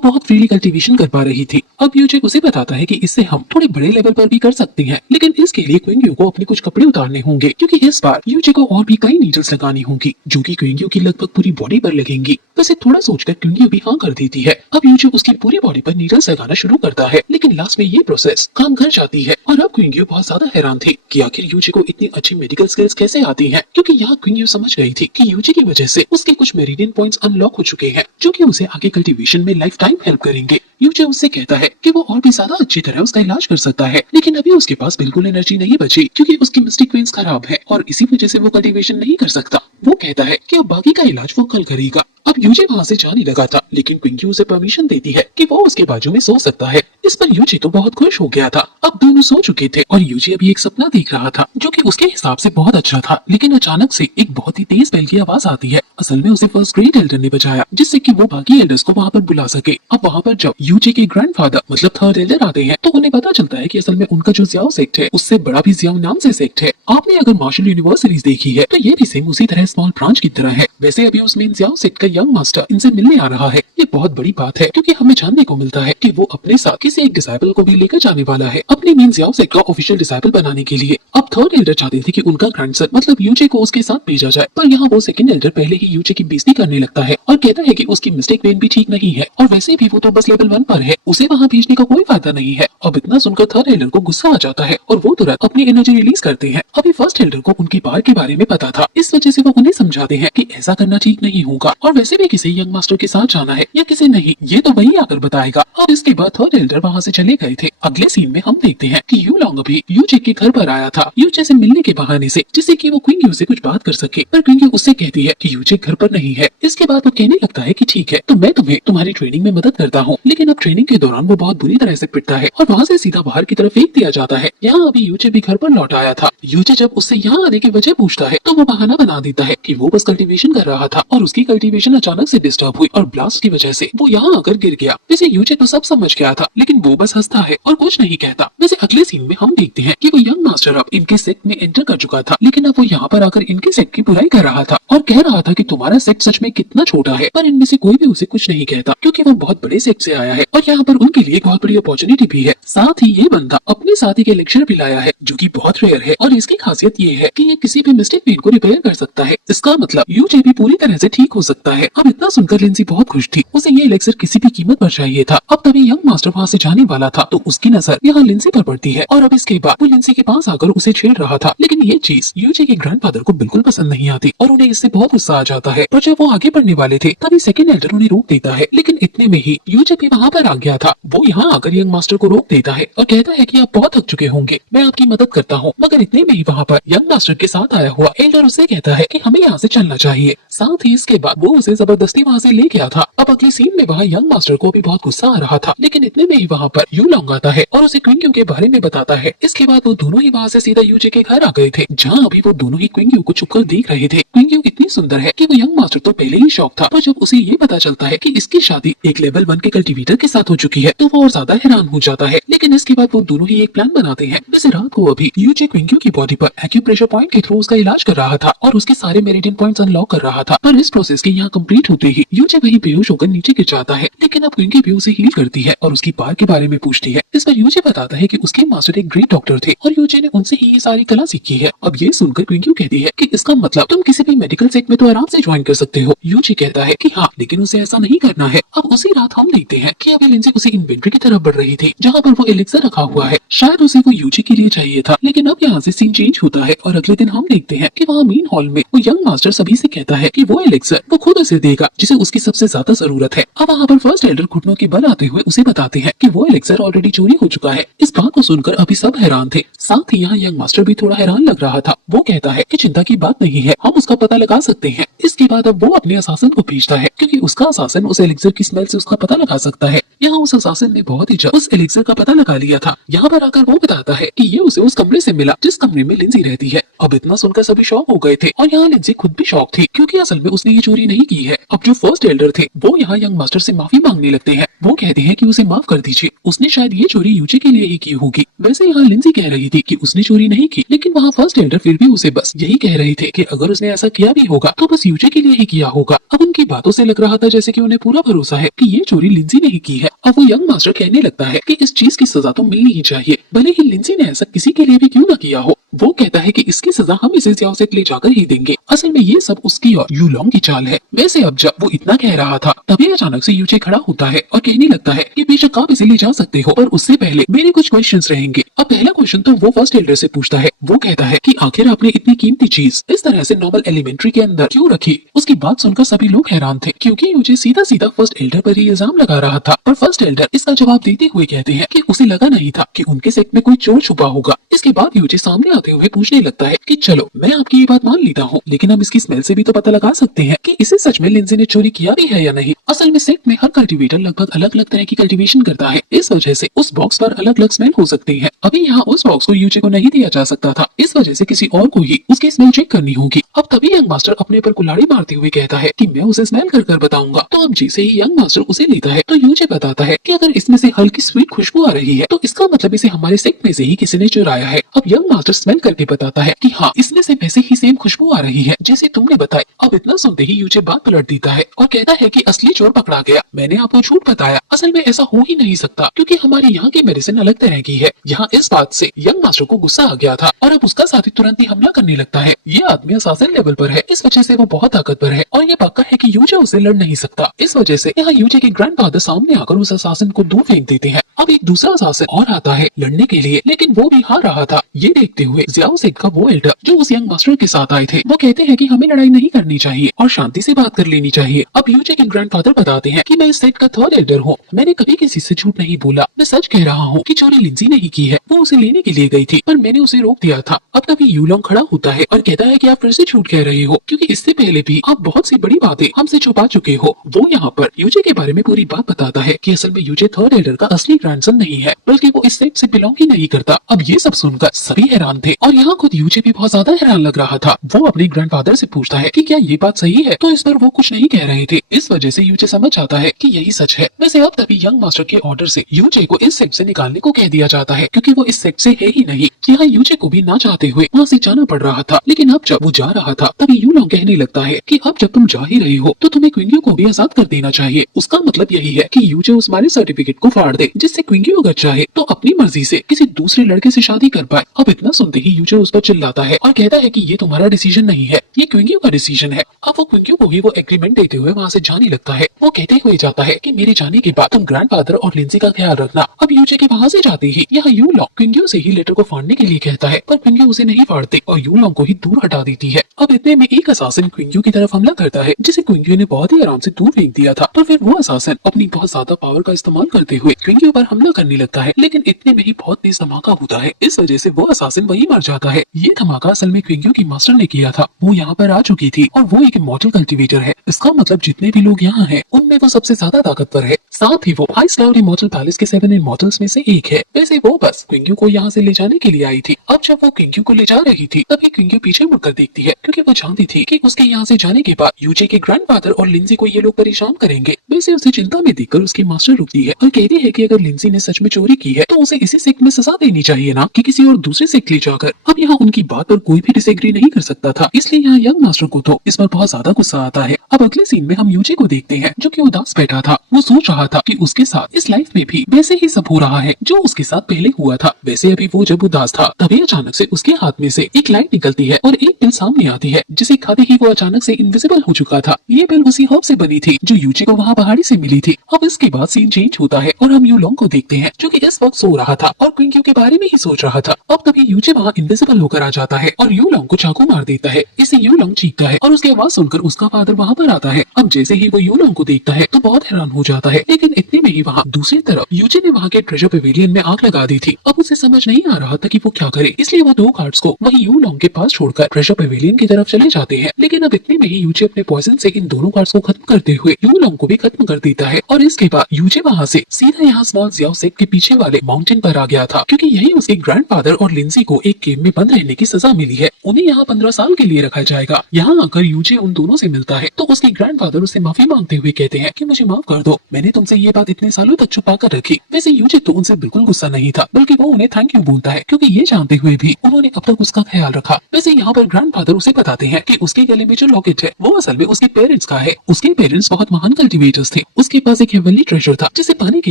बहुत फ्रीली कल्टीवेशन कर पा रही थी। अब यूजे उसे बताता है कि इससे हम थोड़े बड़े लेवल पर भी कर सकते हैं, लेकिन इसके लिए क्विंक्यू को अपने कुछ कपड़े उतारने होंगे क्योंकि इस बार यूजे को और भी कई नीडल्स लगानी होंगी जो कि क्विंक्यू की लगभग पूरी बॉडी पर लगेंगी। वैसे थोड़ा सोचकर क्विंक्यू भी हाँ कर देती है। अब यूजे उसकी पूरी बॉडी पर नीडल्स लगाना शुरू करता है, लेकिन लास्ट में ये प्रोसेस काम कर जाती है। और अब क्विंक्यू बहुत ज्यादा हैरान थी कि आखिर यूजे को इतनी अच्छी मेडिकल स्किल्स कैसे आती हैं, क्योंकि यहाँ क्विंक्यू समझ गई थी कि यूजे की वजह से उसके कुछ मेरिडियन पॉइंट्स अनलॉक हो चुके हैं जो कि उसे आगे कल्टीवेशन में लाइफ टाइम हेल्प करेंगे। यूजे उससे कहता है कि वो और भी ज्यादा अच्छी तरह उसका इलाज कर सकता है, लेकिन अभी उसके पास बिल्कुल एनर्जी नहीं बची क्योंकि उसकी मिस्टिक वेन्स खराब है और इसी वजह से वो कल्टीवेशन नहीं कर सकता। वो कहता है कि अब बाकी का इलाज वो कल करेगा। अब यूजे वहाँ से जाने लगा था, लेकिन क्विंक्यू उसे परमिशन देती है कि वो उसके बाजू में सो सकता है। इस पर यूजे तो बहुत खुश हो गया था। अब दोनों सो चुके थे और यूजे अभी एक सपना देख रहा था जो कि उसके हिसाब से बहुत अच्छा था, लेकिन अचानक से एक बहुत ही तेज बेल की आवाज आती है। असल में उसे फर्स्ट ग्रेड एल्डर ने बचाया जिससे कि वो बाकी एल्डर्स को वहाँ पर बुला सके। अब वहाँ पर जब यूजे के ग्रैंडफादर मतलब थर्ड एल्डर आते हैं तो उन्हें पता चलता है कि असल में उनका जो जियाओ सेक्ट है उससे बड़ा भी जियाओ नाम से सेक्ट है। आपने अगर मार्शल यूनिवर्स सीरीज देखी है तो ये भी सेम उसी तरह स्मॉल ब्रांच की तरह है। वैसे अभी उस मेन जियाओ सेक्ट का यंग मास्टर इनसे मिलने आ रहा है। ये बहुत बड़ी बात है क्योंकि हमें जानने को मिलता है कि वो अपने साथ किसी एक डिसाइपल को भी लेकर जाने वाला है अपने मेन जियाओ सेक्ट का ऑफिशियल डिसाइपल बनाने के लिए। अब थर्ड एल्डर चाहते थे कि उनका ग्रैंडसन मतलब यूजे को उसके साथ भेजा जाए, पर यहाँ वो सेकंड एल्डर पहले ही यूजे की बेइज्जती करने लगता है और कहता है कि उसकी मिस्टेक वेन भी ठीक नहीं है और वैसे भी वो तो बस लेवल 1 पर है, उसे वहाँ भेजने का कोई फायदा नहीं है। अब इतना सुनकर थर्ड एल्डर को गुस्सा आ जाता है और वो तुरंत अपनी एनर्जी रिलीज करते हैं। अभी फर्स्ट एल्डर को उनकी पावर के बारे में पता था, इस वजह से वो उन्हें समझाते हैं कि ऐसा करना ठीक नहीं होगा और वैसे भी किसी यंग मास्टर के साथ जाना है या किसे नहीं ये तो वही आकर बताएगा। और इसके बाद थर्ड एल्डर वहाँ से चले गए थे। अगले सीन में हम देखते हैं कि यू लॉन्ग अभी यूजे के घर पर आया था यूजे से मिलने के बहाने से, जिससे कि वो क्विंक्यू से कुछ बात कर सके, पर क्विंक्यू उससे कहती है कि यूजे घर पर नहीं है। इसके बाद वो कहने लगता है कि ठीक है तो मैं तुम्हें तुम्हारी ट्रेनिंग में मदद करता हूँ, लेकिन अब ट्रेनिंग के दौरान वो बहुत बुरी तरह से पिटता है और वहाँ से सीधा बाहर की तरफ फेंक दिया जाता है। यहाँ अभी यूजे भी घर पर लौट आया था। यूजे जब उससे यहाँ आने की वजह पूछता है तो वो बहाना बना देता है कि वो बस कल्टीवेशन कर रहा था और उसकी कल्टीवेशन अचानक से डिस्टर्ब हुई और ब्लास्ट की वजह से वो यहाँ आकर गिर गया। वैसे यूजे तो सब समझ गया था, लेकिन वो बस हंसता है और कुछ नहीं कहता। वैसे अगले सीन में हम देखते हैं कि वो यंग मास्टर अब इनके सेक्ट में एंटर कर चुका था, लेकिन अब वो यहाँ पर आकर इनके सेक्ट की बुराई कर रहा था और कह रहा था कि तुम्हारा सेक्ट सच में कितना छोटा है, पर इनमें से कोई भी उसे कुछ नहीं कहता क्योंकि वो बहुत बड़े सेक्ट से आया है और यहाँ पर उनके लिए बहुत बड़ी अपॉर्चुनिटी भी है। साथ ही ये बंदा अपने साथी के लेक्चर भी लाया है जो कि बहुत रेयर है और इसकी खासियत ये है कि ये किसी भी मिस्टेक पेन को रिपेयर कर सकता है। इसका मतलब यूजे भी पूरी तरह से ठीक हो सकता है। अब इतना सुनकर लिंसी बहुत खुश थी, उसे ये लेक्चर किसी भी कीमत पर चाहिए था। अब तभी यंग मास्टर वहाँ से जाने वाला था तो उसकी नजर यहाँ लिंसी पर पड़ती है और अब इसके बाद वो लिंसी के पास आकर उसे छेड़ रहा था, लेकिन ये चीज यूजे के ग्रैंडफादर को बिल्कुल पसंद नहीं आती और उन्हें इससे बहुत गुस्सा आ जाता है। पर जब वो आगे बढ़ने वाले थे तभी सेकंड एल्डर उन्हें रोक देता है, लेकिन इतने में ही यूजे भी वहाँ पर आ गया था। वो यहाँ आकर यंग मास्टर को रोक देता है और कहता है कि आप बहुत थक चुके होंगे, मैं आपकी मदद करता हूँ। मगर इतने में ही वहाँ पर यंग मास्टर के साथ आया हुआ एल्डर उसे कहता है कि हमें यहाँ से चलना चाहिए। साथ ही इसके बाद वो उसे जबरदस्ती वहाँ से ले गया था। अब अगली सीन में वहाँ यंग मास्टर को भी बहुत गुस्सा आ रहा था, लेकिन इतने में ही वहाँ पर यू लॉन्ग आता है और उसे क्विंक्यू के बारे में बताता है। इसके बाद वो दोनों ही वहाँ से सीधा यूजे के घर आ गए थे, जहाँ अभी वो दोनों ही क्विंक्यू को छुपकर देख रहे थे। क्विंक्यू इतनी सुंदर है कि वो यंग मास्टर तो पहले ही शौक था, पर जब उसे ये पता चलता है कि इसकी शादी एक लेवल 1 के कल्टीवेटर के साथ हो चुकी है तो वो और ज्यादा हैरान हो जाता है। लेकिन इसके बाद वो दोनों ही एक प्लान बनाते हैं। जैसे रात को अभी यूजे क्विंक्यू की बॉडी पर एक्यूप्रेशर पॉइंट के थ्रू उसका इलाज कर रहा था और उसके सारे मेरिडियन पॉइंट्स अनलॉक कर रहा था, पर इस प्रोसेस के यहाँ कंप्लीट होते ही यूजे वही बेहोश होकर नीचे गिर जाता है। लेकिन अब क्विंक्यू भी उसे हील करती है और उसकी पार के बारे में पूछती है। इस पर यूजे बताता है कि उसके मास्टर एक ग्रेट डॉक्टर थे और यूजे ने उनसे ही ये सारी कला सीखी है। अब ये सुनकर क्विंक्यू कहती है कि इसका मतलब तुम किसी भी मेडिकल सेक्ट में तो आराम से ज्वाइन कर सकते हो। यूजे कहता है कि हाँ, लेकिन उसे ऐसा नहीं करना है। अब उसी रात हम देखते हैं कि अभी लिंसी उसी इन्वेंटरी की तरफ बढ़ रही थी जहाँ पर वो एलिक्सर रखा हुआ है। शायद उसे वो यूजे के लिए चाहिए था, लेकिन अब यहाँ से सीन चेंज होता है और अगले दिन हम देखते हैं कि वहाँ मेन हॉल में वो यंग मास्टर सभी से कहता है कि वो एलिक्सर वो खुद उसे देगा जिसे उसकी सबसे ज्यादा जरूरत है। अब वहाँ पर फर्स्ट एल्डर घुटनों के बल आते हुए उसे बताते हैं कि वो एलेक्सर ऑलरेडी चोरी हो चुका है। इस बात को सुनकर अभी सब हैरान थे। साथ ही यहाँ यंग मास्टर भी थोड़ा हैरान लग रहा था। वो कहता है कि चिंता की बात नहीं है, हम उसका पता लगा सकते हैं। इसके बाद अब वो अपने असासन को भेजता है, क्योंकि उसका असासन उस एलेक्सर की स्मेल से उसका पता लगा सकता है। यहाँ उस असासन ने बहुत ही जल्द उस एलेक्सर का पता लगा लिया था। यहाँ पर आकर वो बताता है कि ये उसे उस कमरे से मिला जिस कमरे में लिंजी रहती है। अब इतना सुनकर सभी शॉक हो गए थे और यहाँ लिंजी खुद भी शॉक थी, क्योंकि असल में उसने ये चोरी नहीं की है। अब जो फर्स्ट एल्डर थे वो यहाँ यंग मास्टर से माफी मांगने लगते हैं। वो कहते हैं कि उसे माफ कर दीजिए, उसने शायद ये चोरी यूजे के लिए ही की होगी। वैसे यहाँ लिंजी कह रही थी कि उसने चोरी नहीं की, लेकिन वहाँ फर्स्ट एल्डर फिर भी उसे बस यही कह रहे थे कि अगर उसने ऐसा किया भी होगा तो बस यूजे के लिए ही किया होगा। अब उनकी बातों से लग रहा था जैसे कि उन्हें पूरा भरोसा है कि ये चोरी लिंजी ने ही की है। अब वो यंग मास्टर कहने लगता है कि इस चीज की सजा तो मिलनी ही चाहिए, भले ही लिंजी ने ऐसा किसी के लिए भी क्यों न किया हो। वो कहता है कि इसकी सजा हम इसे ज़ियाओ से ले जाकर ही देंगे। असल में ये सब उसकी और यूलोंग की चाल है। वैसे अब जब वो इतना कह रहा था तभी अचानक से यूचे खड़ा होता है और कहने लगता है कि बेशक आप इसे ले जा सकते हो, पर उससे पहले मेरे कुछ क्वेश्चंस रहेंगे। अब पहला क्वेश्चन तो वो फर्स्ट एल्डर से पूछता है। वो कहता है कि आखिर आपने इतनी कीमती चीज इस तरह से नॉर्मल एलिमेंट्री के अंदर क्यों रखी। उसकी बात सुनकर सभी लोग हैरान थे, क्योंकि यूचे सीधा सीधा फर्स्ट एल्डर पर ही इल्जाम लगा रहा था। पर फर्स्ट एल्डर इसका जवाब देते हुए कहते हैं कि उसे लगा नहीं था कि उनके सेट में कोई चोर छुपा होगा। इसके बाद यूचे सामने आते हुए पूछने लगता है कि चलो मैं आपकी ये बात मान लेता हूँ, लेकिन हम इसकी स्मेल से भी तो पता लगा सकते हैं कि इसे सच में लिंजी ने चोरी किया भी है या नहीं। असल में सेट में हर कल्टीवेटर लगभग अलग अलग तरह की कल्टीवेशन करता है, इस वजह से उस बॉक्स पर अलग अलग स्मेल हो सकती है। अभी यहाँ उस बॉक्स को यूचे को नहीं दिया जा सकता था, इस वजह से किसी और को ही उसकी स्मेल चेक करनी होगी। अब तभी यंग मास्टर अपने पर कुल्हाड़ी मारते हुए कहता है कि मैं उसे स्मेल कर बताऊंगा। तो अब जैसे ही यंग मास्टर उसे लेता है तो यूचे बताता है कि अगर इसमें से हल्की स्वीट खुशबू आ रही है तो इसका मतलब इसे हमारे सेट में से ही किसी ने चुराया है। अब यंग मास्टर स्मेल करके बताता है कि हाँ, इसमें से वैसे ही सेम खुशबू आ रही है जैसे तुमने बताई। अब इतना सुनते ही यूचे बात पलट देता है और कहता है कि असली चोर पकड़ा गया, मैंने आपको झूठ बताया। असल में ऐसा हो ही नहीं सकता, क्योंकि हमारे यहाँ की मेडिसिन अलग तरह की है। यहाँ इस बात से यंग मास्टर को गुस्सा आ गया था और अब उसका साथी तुरंत ही हमला करने लगता है। ये आदमी असासिन लेवल पर है, इस वजह से वो बहुत ताकतवर है और ये पक्का है कि यूचे उसे लड़ नहीं सकता। इस वजह से यहाँ यूचे के ग्रैंडफादर सामने आकर उस असासिन को दूर फेंक देते हैं। अब एक दूसरा असासिन और आता है लड़ने के लिए, लेकिन वो भी हार रहा था। ये देखते हुए ज़ियाओ सेठ का वो एल्डर जो उस यंग मास्टर के साथ आए थे वो कहते हैं कि हमें लड़ाई नहीं करनी चाहिए और शांति से बात कर लेनी चाहिए। अब यूचे के ग्रैंडफादर बताते हैं कि मैं इस सेट का थर्ड एल्डर हूँ, मैंने कभी किसी से झूठ नहीं बोला, मैं सच कह रहा हूँ कि चोरी लिंजी ने ही की है। वो उसे लेने के लिए गई थी पर मैंने उसे रोक दिया था। अब तभी यूलोंग खड़ा होता है और कहता है कि आप फिर से झूठ कह रहे हो, क्योंकि इससे पहले भी आप बहुत सी बड़ी बातें हमसे छुपा चुके हो। वो यहाँ पर यूचे के बारे में पूरी बात बताता है कि असल में यूचे थर्ड एल्डर का असली ग्रैंडसन नहीं है, बल्कि वो इस सेट से बिलोंग ही नहीं करता। अब ये सब सुनकर सभी हैरान थे और यहाँ खुद यूचे भी बहुत ज्यादा हैरान लग रहा था। वो अपने ग्रैंडफादर से पूछता है कि क्या ये बात सही है, तो इस पर वो कुछ नहीं कह रहे थे। इस वजह से यूचे समझ जाता है कि यही सच है। वैसे अब तभी यंग मास्टर के ऑर्डर से यूचे को इस सेट से निकालने को कह दिया जाता है, क्योंकि वो इस सेट से है ही नहीं। यहाँ यूचे को भी ना चाहते हुए वहाँ से जाना पड़ रहा था, लेकिन अब जब वो जा रहा था तभी यूलोंग कहने लगता है कि अब जब तुम जा ही रहे हो तो तुम्हें क्विंगियो को भी आजाद कर देना चाहिए। उसका मतलब यही है कि यूचे उस मैरिज सर्टिफिकेट को फाड़ दे, जिससे क्विंगियो अगर चाहे तो अपनी मर्जी से किसी दूसरे लड़के से शादी कर पाए। अब इतना सुनते ही यूचे उस पर चिल्लाता है और कहता है कि ये तुम्हारा डिसीजन नहीं है, ये क्विंगियो का डिसीजन है। अब वो क्विंगियो को ही वो एग्रीमेंट देते हुए वहाँ से जाने लगता है। वो कहते हुए जाता है कि मेरे जाने के बाद तुम ग्रैंडफादर और लिंजी का ख्याल रखना। अब यूचे के वहाँ से जाते ही यहाँ यूलोंग क्विंगियो से ही लेटर को फाड़ने के लिए कहता है, पर क्विंगियो उसे नहीं फाड़ते और यूलोंग को ही दूर हटा देती है। अब इतने में एक असासिन क्विंगियो की तरफ हमला करता है, जिसे क्विंगियो ने बहुत ही आराम से दूर फेंक दिया था। तो फिर वो असासिन अपनी बहुत ज्यादा पावर का इस्तेमाल करते हुए क्विंगियो पर हमला करने लगता है, लेकिन इतने में ही बहुत तेज धमाका होता है। इस वजह से वो असासिन वही मर जाता है। ये धमाका असल में क्विंगियो की मास्टर ने किया था। वो यहाँ पर आ चुकी थी और वो एक इमॉर्टल कल्टीवेटर है। इसका मतलब जितने भी लोग यहाँ हैं उनमें वो सबसे ज्यादा ताकतवर है। साथ ही वो हाइस्ट क्लाउड इमॉर्टल पैलेस के 7 इमॉर्टल्स में से एक है। वैसे वो बस क्विंगियो को यहाँ से ले जाने के लिए आई थी। अब जब वो क्विंगियो को ले जा रही थी तभी क्विंगियो पीछे मुड़कर देखती है, क्योंकि वो जानती थी कि उसके यहाँ से जाने के बाद यूचे के ग्रैंडफादर और लिंजी को ये लोग परेशान करेंगे। वैसे उसे चिंता में देखकर उसकी मास्टर रुकती है और कहती है कि अगर लिंजी ने सच में चोरी की है तो उसे इसी सेक्ट में सजा देनी चाहिए, ना कि किसी और दूसरे सेक्ट ले जाकर। अब यहाँ उनकी बात पर कोई भी डिसएग्री नहीं कर सकता था, इसलिए यहाँ यंग मास्टर को तो इस पर बहुत ज्यादा गुस्सा आता है। अब अगले सीन में हम यूचे को देखते हैं जो कि उदास बैठा था। वो सोच रहा था कि उसके साथ इस लाइफ में भी वैसे ही सब हो रहा है जो उसके साथ पहले हुआ था। वैसे अभी वो जब उदास था तभी अचानक से उसके हाथ में से एक लाइट निकलती है और एक पिल सामने आती है, जिसे खाते ही वो अचानक से इनविजिबल हो चुका था। ये पिल उसी हर्ब से बनी थी जो यूचे को वहाँ पहाड़ी से मिली थी। अब इसके बाद सीन चेंज होता है और हम यूलोंग को देखते हैं जो कि इस वक्त सो रहा था और क्विंगियो के बारे में ही सोच रहा रहा था। अब तभी यूजे वहाँ इनविजिबल होकर आ जाता है और यूलोंग को चाकू मार देता है। इसे यूलोंग चीखता है और उसकी आवाज सुनकर उसका फादर वहाँ पर आता है। अब जैसे ही वो यूलोंग को देखता है तो बहुत हैरान हो जाता है, लेकिन इतने में ही वहाँ दूसरी तरफ यूजे ने वहाँ के ट्रेजर पेविलियन में आग लगा दी थी। अब उसे समझ नहीं आ रहा था कि वो क्या करे, इसलिए वो 2 कार्ड्स को वही यूलोंग के पास छोड़कर ट्रेजर पेविलियन की तरफ चले जाते हैं। लेकिन अब इतने में ही यूजे अपने पॉइजन से इन दोनों कार्ड्स को खत्म करते हुए यूलोंग को भी खत्म कर देता है और इसके बाद यूजे वहाँ से सीधा यहाँ स्मॉल जियाओ सेप के पीछे वाले माउंटेन पर आ गया था, क्योंकि यही उसके ग्रैंडफादर और लिंसी को एक केव में बंद रहने की सजा मिली है। उन्हें यहाँ 15 साल के लिए रखा जाएगा। यहाँ आकर यूजे उन दोनों से मिलता है तो उसके ग्रैंडफादर उससे माफी मांगते हुए कहते हैं कि मुझे माफ कर दो, मैंने तुमसे ये बात इतने सालों तक छुपा कर रखी। वैसे यूजे तो उनसे बिल्कुल गुस्सा नहीं था, बल्कि वो उन्हें थैंक यू बोलता है, क्योंकि ये जानते हुए भी उन्होंने अब तक उसका ख्याल रखा। वैसे यहाँ पर ग्रैंडफादर उसे बताते हैं कि उसके गले में जो लॉकेट है वो असल में उसके पेरेंट्स का है। उसके पेरेंट्स बहुत महान कल्टीवेटर्स थे। उसके पास एक हेवनली ट्रेजर था जिसे पाने के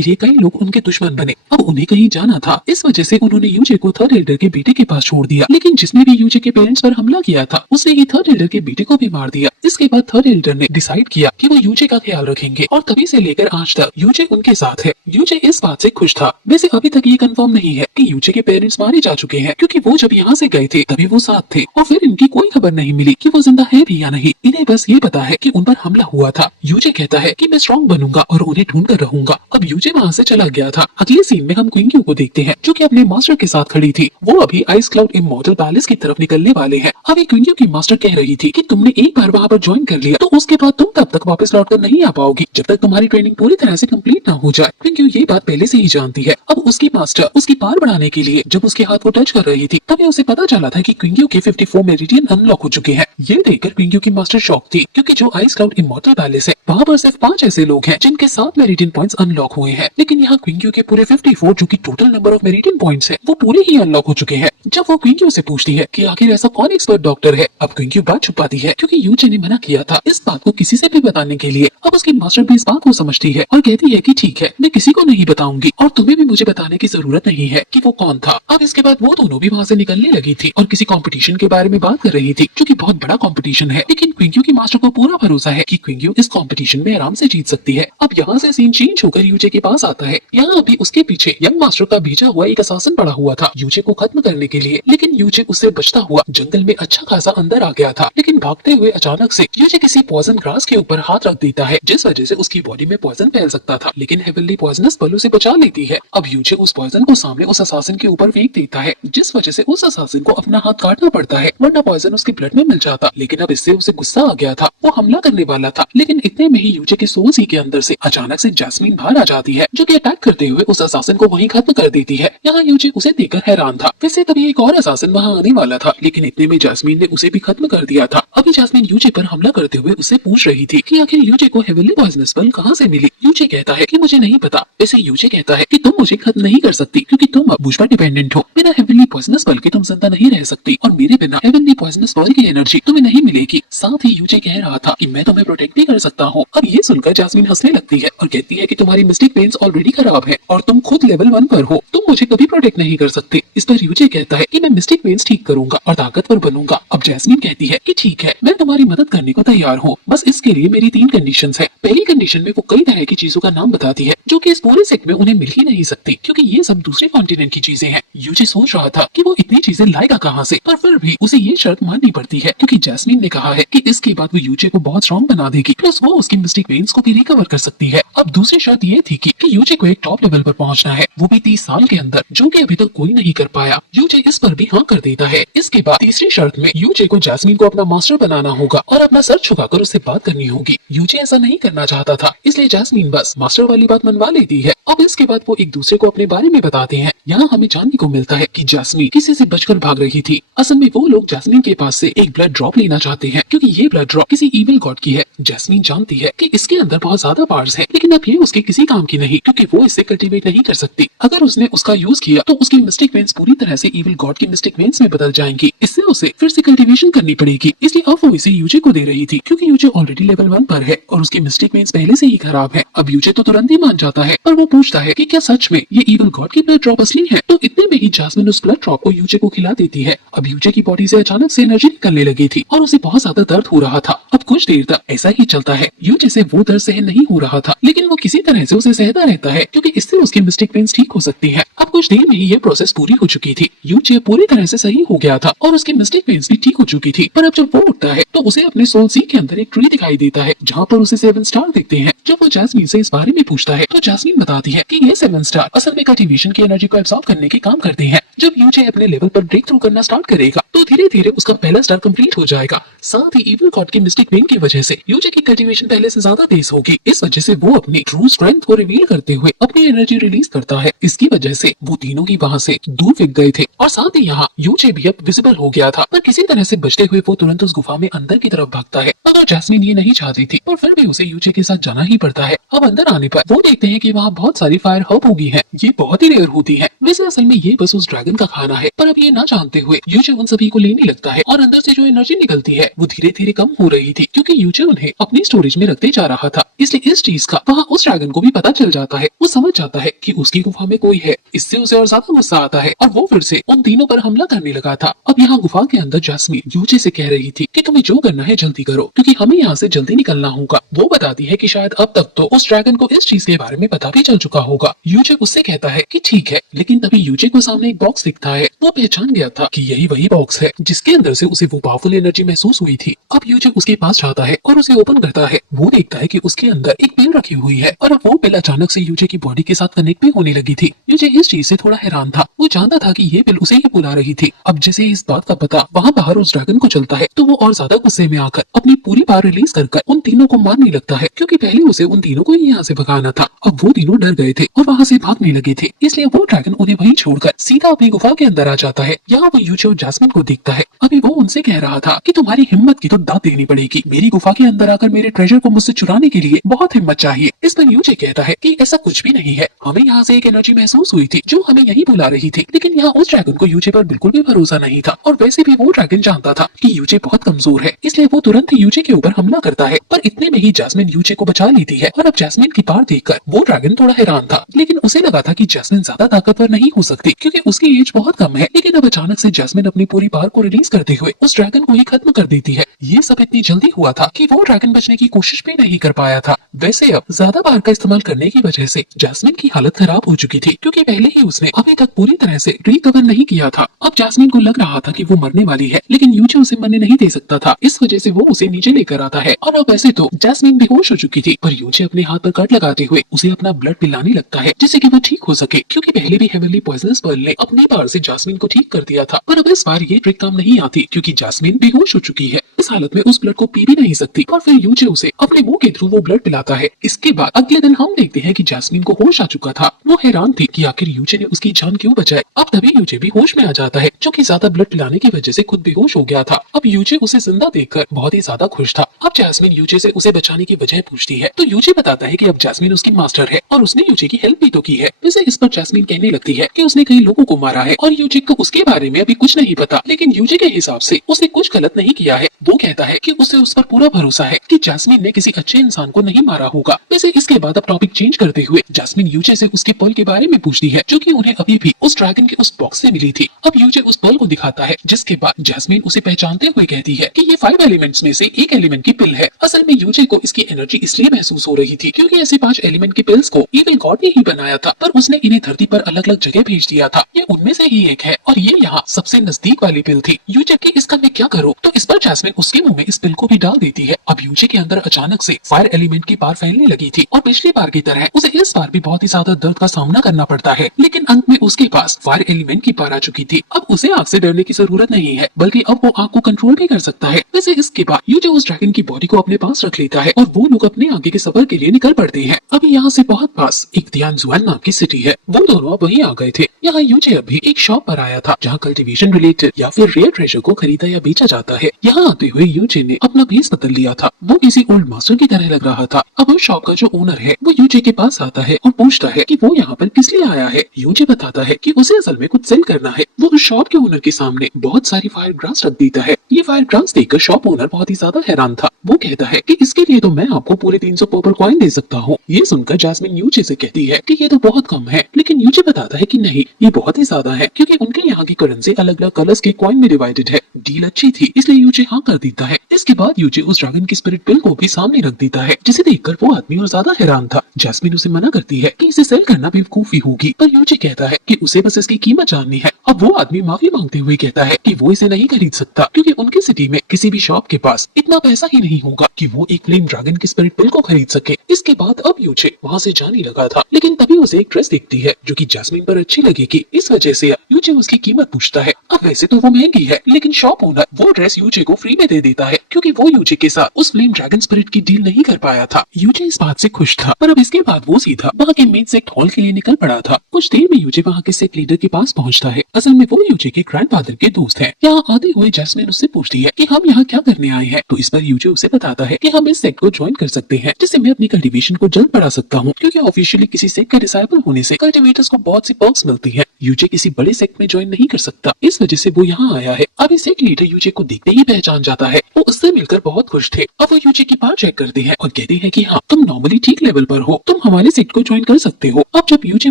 लिए कई लोग उनके दुश्मन बने। अब उन्हें कहीं जाना था, इस वजह से उन्होंने यूजे को थर्ड एल्डर के बेटे के पास छोड़ दिया। लेकिन जिसने भी यूजे के पेरेंट्स पर हमला किया था उसने ही थर्ड एल्डर के बेटे को भी मार दिया। इसके बाद थर्ड एल्डर ने डिसाइड किया कि वो यूजे का ख्याल रखेंगे और तभी से लेकर आज तक यूजे उनके साथ है। यूजे इस बात से खुश था। वैसे अभी तक ये कंफर्म नहीं है कि यूजे के पेरेंट्स मारे जा चुके हैं, क्योंकि वो जब यहाँ से गए थे तभी वो साथ थे और फिर इनकी कोई खबर नहीं मिली कि वो जिंदा है भी या नहीं। इन्हें बस ये पता है कि उन पर हमला हुआ था। यूजे कहता है कि मैं स्ट्रॉन्ग बनूंगा और उन्हें ढूंढ कर रहूंगा। अब यूजे वहाँ से चला गया था। अगले सीन में हम क्विंक्यू को देखते हैं जो कि अपने मास्टर के साथ खड़ी थी। वो अभी आइस क्लाउड इमॉर्टल पैलेस की तरफ निकलने वाले हैं। अभी क्विंक्यू की मास्टर कह रही थी कि तुमने एक बार वहाँ पर ज्वाइन कर लिया तो उसके बाद तुम तब तक वापस लौट कर नहीं आ पाओगी जब तक तुम्हारी ट्रेनिंग पूरी तरह से कंप्लीट ना हो जाए। क्विंक्यू ये बात पहले से ही जानती है। अब उसकी मास्टर उसकी पावर बढ़ाने के लिए जब उसके हाथ को टच कर रही थी तभी उसे पता चला था कि क्विंक्यू के 54 मेरिडियन अनलॉक हो चुके हैं। ये देखकर क्विंक्यू की मास्टर शॉक थी, क्योंकि जो आइस क्लाउड इमॉर्टल पैलेस है वहाँ पर सिर्फ 5 ऐसे लोग हैं जिनके 7 मेरिडियन पॉइंट्स अनलॉक हुए हैं, लेकिन यहाँ क्विंक्यू के पूरे 54 जो कि total number of meridian points है वो पूरे ही अनलॉक हो चुके हैं। जब वो क्विंक्यू से पूछती है कि आखिर ऐसा कौन एक्सपर्ट डॉक्टर है, अब क्विंक्यू बात छुपाती है क्योंकि यूजे ने मना किया था इस बात को किसी से भी बताने के लिए। अब उसकी मास्टर भी इस बात को समझती है और कहती है कि ठीक है, मैं किसी को नहीं बताऊंगी और तुम्हें भी मुझे बताने की जरूरत नहीं है कि वो कौन था। अब इसके बाद वो दोनों भी वहाँ से निकलने लगी थी और किसी कंपटीशन के बारे में बात कर रही थी जो कि बहुत बड़ा कंपटीशन है, लेकिन क्विंक्यू की मास्टर को पूरा भरोसा है कि क्विंक्यू इस कंपटीशन में आराम से जीत सकती है। अब यहाँ से सीन चेंज होकर यूजे के पास आता है। यहाँ अभी उसके पीछे यंग मास्टर का भेजा हुआ एक असासिन पड़ा हुआ था यूजे को खत्म करने के लिए, लेकिन यूजे उससे बचता हुआ जंगल में अच्छा खासा अंदर आ गया था। लेकिन भागते हुए अचानक से यूजे किसी पॉइजन ग्रास के ऊपर हाथ रख देता है, जिस वजह से उसकी बॉडी में पॉइजन फैल सकता था, लेकिन हेवनली पॉइजनस बल उसे बचा लेती है। अब यूजे उस पॉइजन को सामने उस असासिन के ऊपर फेंक देता है, जिस वजह से उस असासिन को अपना हाथ काटना पड़ता है, वरना पॉइजन उसके ब्लड में मिल जाता। लेकिन अब इससे उसे गुस्सा आ गया था, वो हमला करने वाला था, लेकिन इतने में ही यूजे के सोल सी के अंदर से अचानक से जैस्मीन बाहर आ जाती है जो कि अटैक करते हुए उस असासिन को वहीं खत्म कर देती है। यहाँ यूजे उसे देखकर हैरान था। वैसे तभी एक और असासिन वहाँ आने वाला था, लेकिन इतने में जैस्मीन ने उसे भी खत्म कर दिया था। अभी जैस्मीन यूजे पर हमला करते हुए उससे पूछ रही थी कि आखिर यूजे को हेवनली पॉइजनस बल कहाँ से मिली। यूजे कहता है कि मुझे नहीं पता। वैसे यूजे कहता है कि तुम मुझे खत्म नहीं कर सकती क्योंकि तुम अब मुझ पर डिपेंडेंट हो। बिना हेवनली पॉइजनस बल के तुम जिंदा नहीं रह सकती और मेरे बिना हेवनली पॉइजनस बल की एनर्जी तुम्हें नहीं मिलेगी। साथ ही यूजे कह रहा था कि मैं तुम्हें प्रोटेक्ट भी कर सकता हूँ। अब ये सुनकर जैस्मीन हंसने लगती है और कहती है कि तुम्हारी मिस्टिक वेन्स ऑलरेडी खराब है और तुम खुद लेवल 1 पर हो, तुम मुझे कभी प्रोटेक्ट नहीं कर सकते। इस पर यूजे कहता है कि मैं मिस्टिक वेन्स ठीक करूंगा और ताकतवर बनूंगा। अब जैस्मीन कहती है कि ठीक है, मैं तुम्हारी मदद करने को तैयार हूँ, बस इसके लिए मेरी 3 कंडीशंस है। पहली कंडीशन में वो कई तरह की चीजों का नाम बताती है जो कि इस पूरे सेट में उन्हें मिल ही नहीं सकती, क्योंकि ये सब दूसरे कॉन्टिनेंट की चीजें हैं। यूजे सोच रहा था कि वो इतनी चीजें लाएगा कहाँ से, पर फिर भी उसे ये शर्त माननी पड़ती है क्योंकि जैस्मीन ने कहा है कि इसके बाद वो यूजे को बहुत स्ट्रॉन्ग बना देगी, प्लस वो उसकी मिस्टिक वेन्स को भी रिकवर कर सकती है। अब दूसरी शर्त ये थी कि यूजे को एक टॉप लेवल पर पहुंचना है, वो भी 30 साल के अंदर, जो कि अभी तक कोई नहीं कर पाया। यूजे इस पर भी हाँ कर देता है। इसके बाद तीसरी शर्त में यूजे को जैस्मीन को अपना मास्टर बनाना होगा और अपना सर झुकाकर उससे बात करनी होगी। यूजे ऐसा नहीं करना चाहता था, इसलिए जैस्मीन बस मास्टर वाली बात मनवा लेती है। अब इसके बाद वो एक दूसरे को अपने बारे में बताते हैं। यहाँ हमें जानने को मिलता है कि जैस्मीन किसी से बचकर भाग रही थी। असल में वो लोग जैस्मीन के पास से एक ब्लड ड्रॉप लेना चाहते हैं क्योंकि ये ब्लड ड्रॉप किसी इविल गॉड की है। जैस्मीन जानती है कि इसके अंदर बहुत ज्यादा पावर्स हैं, लेकिन अब ये उसके किसी काम की नहीं क्योंकि वो इससे कल्टीवेट नहीं कर सकती। अगर उसने उसका यूज किया तो उसकी मिस्टिक वेन्स पूरी तरह से इविल गॉड की मिस्टिक वेन्स में बदल जाएंगी। इससे उसे फिर से कल्टीवेशन करनी पड़ेगी, इसलिए अब वो इसे यूजे को दे रही थी क्योंकि यूजे ऑलरेडी लेवल 1 पर है और उसकी मिस्टिक वेन्स पहले से ही खराब है। अब यूजे तो तुरंत ही मान जाता है, पर वो पूछता है कि क्या सच में ये इविल गॉड की ब्लड ड्रॉप असली है। तो इतने में ही जैस्मिन उस ब्लड ड्रॉप को यूजे को खिला देती है। अब यूजे की बॉडी से अचानक से एनर्जी निकलने लगी थी और उसे बहुत ज्यादा दर्द हो रहा था। अब कुछ देर तक ऐसा ही चलता है। यूजे से वो दर्द सहन नहीं हो रहा था, लेकिन वो किसी तरह से उसे सहता रहता है क्योंकि इससे उसकी मिस्टिक वेन्स ठीक हो सकती है। अब कुछ देर में ही ये प्रोसेस पूरी हो चुकी थी। यूचे पूरी तरह से सही हो गया था और उसकी मिस्टेक पेन्स भी ठीक हो चुकी थी। पर अब जब वो उठता है तो उसे अपने सोल सी के अंदर एक ट्री दिखाई देता है जहाँ पर उसे 7 स्टार दिखते हैं। जब वो जैस्मीन से इस बारे में पूछता है तो जैस्मीन बताती है कि ये 7 स्टार असल में कल्टीवेशन की एनर्जी को एब्सॉर्ब करने के काम करते हैं। जब यूचे अपने लेवल पर ब्रेक थ्रू करना स्टार्ट करेगा तो धीरे धीरे उसका पहला स्टार कंप्लीट हो जाएगा। साथ ही इविल गॉड की मिस्टिक वेन की वजह से यूचे की कल्टीवेशन पहले से ज्यादा तेज होगी। इस वजह से वो अपनी ट्रू स्ट्रेंथ को रिवील करते हुए अपनी एनर्जी रिलीज करता है। इसकी वजह से वो तीनों ही वहाँ से दूर फेंक गए थे और साथ ही यहाँ यूचे भी अब विजिबल हो गया था। पर किसी तरह से बचते हुए वो तुरंत उस गुफा में अंदर की तरफ भागता है। मगर जैस्मीन ये नहीं चाहती थी पर फिर भी उसे यूचे के साथ जाना ही पड़ता है। अब अंदर आने पर वो देखते हैं कि वहाँ बहुत सारी फायर हर्ब होगी हैं। ये बहुत ही रेयर होती हैं। वैसे असल में ये बस उस ड्रैगन का खाना है। पर अब ये ना जानते हुए यूचे उन सभी को लेने लगता है और अंदर से जो एनर्जी निकलती है वो धीरे धीरे कम हो रही थी क्योंकि यूचे उन्हें अपनी स्टोरेज में रखते जा रहा था। इसलिए इस चीज का वहाँ उस ड्रैगन को भी पता चल जाता है। वो समझ जाता है कि उसकी गुफा में कोई है। इससे उसे और ज्यादा गुस्सा आता है और वो फिर से उन तीनों पर हमला करने लगा था। अब यहाँ गुफा के अंदर जैस्मीन यूचे से कह रही थी कि तुम्हें जो करना है जल्दी करो क्योंकि हमें यहाँ से जल्दी निकलना होगा। वो बताती है कि शायद अब तक तो उस ड्रैगन को इस चीज के बारे में पता भी चल चुका होगा। यूचे उससे कहता है कि ठीक है, लेकिन तभी यूचे को सामने एक बॉक्स दिखता है। वो पहचान गया था कि यही वही बॉक्स है जिसके अंदर से उसे वो पावरफुल एनर्जी महसूस हुई थी। अब यूचे उसके पास जाता है और उसे ओपन करता है। वो देखता है कि उसके अंदर एक पिल रखी हुई है और अब वो पिल अचानक से यूचे की बॉडी के साथ कनेक्ट भी होने लगी थी। यूचे इस चीज से थोड़ा हैरान था। वो जानता था कि ये पिल उसे ही बुला रही थी। अब जैसे इस बात का पता वहाँ बाहर उस ड्रैगन को चलता है तो वो और ज्यादा गुस्से में आकर अपनी पूरी पावर रिलीज कर उन तीनों को मारने लगता है क्योंकि पहले उसे उन तीनों को यहाँ से भगाना था। अब वो तीनों डर गए थे और वहाँ से भागने लगे थे। इसलिए वो ड्रैगन उन्हें वहीं छोड़कर सीधा अपनी गुफा के अंदर आ जाता है। यहाँ वो यूचे और जैस्मिन को देखता है। अभी वो उनसे कह रहा था कि तुम्हारी हिम्मत की तो दाद देनी पड़ेगी। मेरी गुफा के अंदर आकर मेरे ट्रेजर को मुझसे चुराने के लिए बहुत हिम्मत चाहिए। इस पर यूचे कहता है कि ऐसा कुछ भी नहीं है। हमें यहाँ से एक एनर्जी महसूस हुई थी जो हमें यही बुला रही थी। लेकिन यहाँ उस ड्रैगन को यूचे पर बिल्कुल भी भरोसा नहीं था और वैसे भी वो ड्रैगन जानता था कि यूचे बहुत कमजोर है। इसलिए वो तुरंत ही यूचे के ऊपर हमला करता है। पर इतने में ही जैस्मिन यूचे को बचा लेती है और अब जैस्मिन की पावर देखकर वो ड्रैगन थोड़ा हैरान था। लेकिन उसे लगा था कि जैस्मिन ज्यादा ताकतवर नहीं हो सकती क्योंकि उसकी एज बहुत कम है। लेकिन अब अचानक से जैस्मिन अपनी पूरी पावर को रिलीज करते हुए उस ड्रैगन को ही खत्म कर देती है। ये सब इतनी जल्दी हुआ था कि वो ड्रैगन बचने की कोशिश भी नहीं कर पाया था। वैसे अब ज्यादा पावर का इस्तेमाल करने की वजह से जैस्मिन की हालत खराब हो चुकी थी क्योंकि पहले ही उसने अभी तक पूरी तरह से रिकवर नहीं किया था। अब जैस्मिन को लग रहा था कि वो मरने वाली है लेकिन यूचे उसे मरने नहीं दे सकता था। इस वजह से वो उसे नीचे लेकर आता है और अब वैसे तो जैस्मिन बेहोश हो चुकी थी पर यूचे अपने हाथ पर कट लगाते हुए उसे अपना ब्लड पिलाने लगता है जिससे कि वो ठीक हो सके क्योंकि पहले भी हेवनली पॉइजनस पर्ल ने अपनी पावर से जैस्मिन को ठीक कर दिया था। पर अब इस बार ये ट्रिक काम नहीं आती क्योंकि जैस्मिन बेहोश हो चुकी है। इस हालत में उस ब्लड को पी भी नहीं सकती और फिर यूचे उसे अपने मुंह के थ्रू वो ब्लड पिलाता है। इसके बाद अगले दिन हम देखते हैं कि जैस्मिन को होश आ चुका था। वो हैरान थी कि आखिर यूचे ने उसकी जान क्यों बचाई। अब तभी यूचे भी होश में आ जाता है जो कि ज्यादा ब्लड पिलाने की वजह से खुद बेहोश हो गया था। अब यूचे उसे जिंदा देखकर बहुत ही ज्यादा खुश था। अब जैस्मिन यूचे से उसे बचाने की वजह पूछती है तो यूचे बताता है कि अब जैस्मिन उसकी मास्टर है और उसने यूचे की हेल्प भी तो की है। वैसे इस पर जैस्मिन कहने लगती है कि उसने कई लोगों को मारा है और यूचे को उसके बारे में अभी कुछ नहीं पता। लेकिन यूचे के हिसाब से उसने कुछ गलत नहीं किया है। वो कहता है कि उसे उस पर पूरा भरोसा है कि जैस्मिन ने किसी अच्छे इंसान को नहीं मारा होगा। वैसे इसके बाद अब टॉपिक चेंज करते हुए जैस्मिन यूचे से उसके पर्ल के बारे में पूछती है जो कि उन्हें अभी भी उस ड्रैगन के उस बॉक्स से मिली थी। अब यूचे उस पर्ल को दिखाता है जिसके बाद जैस्मिन उसे पहचानते हुए कहती है कि ये 5 एलिमेंट्स में से एक एलिमेंट की पिल है। असल में यूचे को इसकी एनर्जी इसलिए महसूस हो रही थी क्योंकि ऐसे 5 एलिमेंट की पिल्स को इविल गॉड ने ही बनाया था पर उसने इन्हें धरती पर अलग अलग जगह भेज दिया था। ये उनमें से ही एक है और ये यहाँ सबसे नजदीक वाली पिल थी। यूचे की इसका मैं क्या करूँ तो इस पर जैस्मिन उसके मुंह में इस पिल को भी डाल देती है। अब यूचे के अंदर अचानक से फायर एलिमेंट की पावर फैलने लगी थी और पिछली बार की तरह उसे इस बार भी बहुत ही ज्यादा दर्द का सामना करना पड़ता है। लेकिन अंत में उसके पास फायर एलिमेंट की पावर आ चुकी थी। अब उसे आग से डरने की जरूरत नहीं है बल्कि अब वो आग को कंट्रोल भी कर सकता है। वैसे इसके बाद यूचे उस ड्रैगन की बॉडी को अपने पास रख लेता है और वो लोग अपने आगे के सफर के लिए निकल पड़ते हैं। अभी यहाँ से बहुत पास एक तियानजुआन नाम की सिटी है। वो दोनों अब वहीं आ गए थे। यहाँ यूचे अभी एक शॉप पर आया था जहाँ कल्टीवेशन रिलेटेड या फिर रेयर ट्रेजर को खरीदा या बेचा जाता है। यहाँ आते हुए यूचे ने अपना भेस बदल लिया था। वो किसी ओल्ड मास्टर की तरह लग रहा था। अब उस शॉप का जो ओनर है वो यूचे के पास आता है और पूछता है कि वो यहाँ पर किस लिए आया है। यूचे बताता है कि उसे असल में कुछ सेल करना है। वो उस शॉप के ओनर के सामने बहुत सारी फायर ग्रास रख देता है। ये फायर ग्रास देखकर शॉप ओनर बहुत ही ज्यादा हैरान था। वो कहता है कि इसके लिए तो मैं आपको पूरे 300 पर्पल कॉइन दे सकता हूँ। ये सुनकर जैस्मिन यूचे से कहती है कि ये तो बहुत कम है, लेकिन यूचे बताता है कि नहीं, ये बहुत ही ज्यादा है, क्योंकि उनके यहाँ की करेंसी अलग अलग कलर्स के कॉइन में डिवाइडेड है। डील अच्छी थी, इसलिए यूचे हाँ कर देता है। इसके बाद यूचे उस ड्रैगन की स्पिरिट पिल को भी सामने रख देता है, जिसे देखकर वो आदमी और ज्यादा हैरान था। जैस्मिन उसे मना करती है कि इसे सेल करना बेवकूफी होगी, पर यूचे कहता है कि उसे बस इसकी कीमत जाननी है। अब वो आदमी माफी मांगते हुए कहता है कि वो इसे नहीं खरीद सकता, क्योंकि उनकी सिटी में किसी भी शॉप के पास इतना पैसा ही नहीं होगा कि वो एक फ्लेम ड्रैगन की स्पिरिट पिल को खरीद सके। इसके बाद अब यूचे वहाँ से जाने लगा था, लेकिन तभी उसे एक ड्रेस दिखती है जो कि जैस्मिन पर अच्छी लगेगी। इस वजह से यूचे उसकी कीमत पूछता है। अब वैसे तो वो महंगी है, लेकिन शॉप ओनर वो ड्रेस यूचे को फ्री में दे देता है, क्योंकि वो यूचे के साथ उस फ्लेम ड्रैगन स्पिरिट की डील नहीं कर पाया था। यूचे इस बात से खुश था, पर अब इसके बाद वो सीधा वहाँ के मेन सेक्ट हॉल के लिए निकल पड़ा था। कुछ देर में यूचे वहाँ के सेक्ट लीडर के पास पहुँचता है। असल में वो यूचे के ग्रैंडफादर के दोस्त हैं। यहाँ आते हुए जैस्मिन उससे पूछती है कि हम यहाँ क्या करने आए हैं, तो इस पर यूचे उसे बताता है कि हम इस सेक्ट को ज्वाइन कर सकते हैं, जिससे मैं अपनी कल्टीवेशन को जल्द बढ़ा सकता हूँ, क्योंकि ऑफिशियली किसी सेक्ट के डिसाइबल होने से कल्टीवेटर्स को बहुत सी पर्क्स मिलती हैं। यूचे किसी बड़े सेक्ट में ज्वाइन नहीं कर सकता, इस वजह से वो यहाँ आया है। अब इस सेक्ट लीडर यूचे को देखते ही पहचान जाता है। वो उससे मिलकर बहुत खुश थे। अब वो यूचे की बात चेक करते हैं और कहते हैं कि हाँ, तुम नॉर्मली ठीक लेवल पर हो, तुम हमारे सेक्ट को ज्वाइन कर सकते हो। अब जब यूचे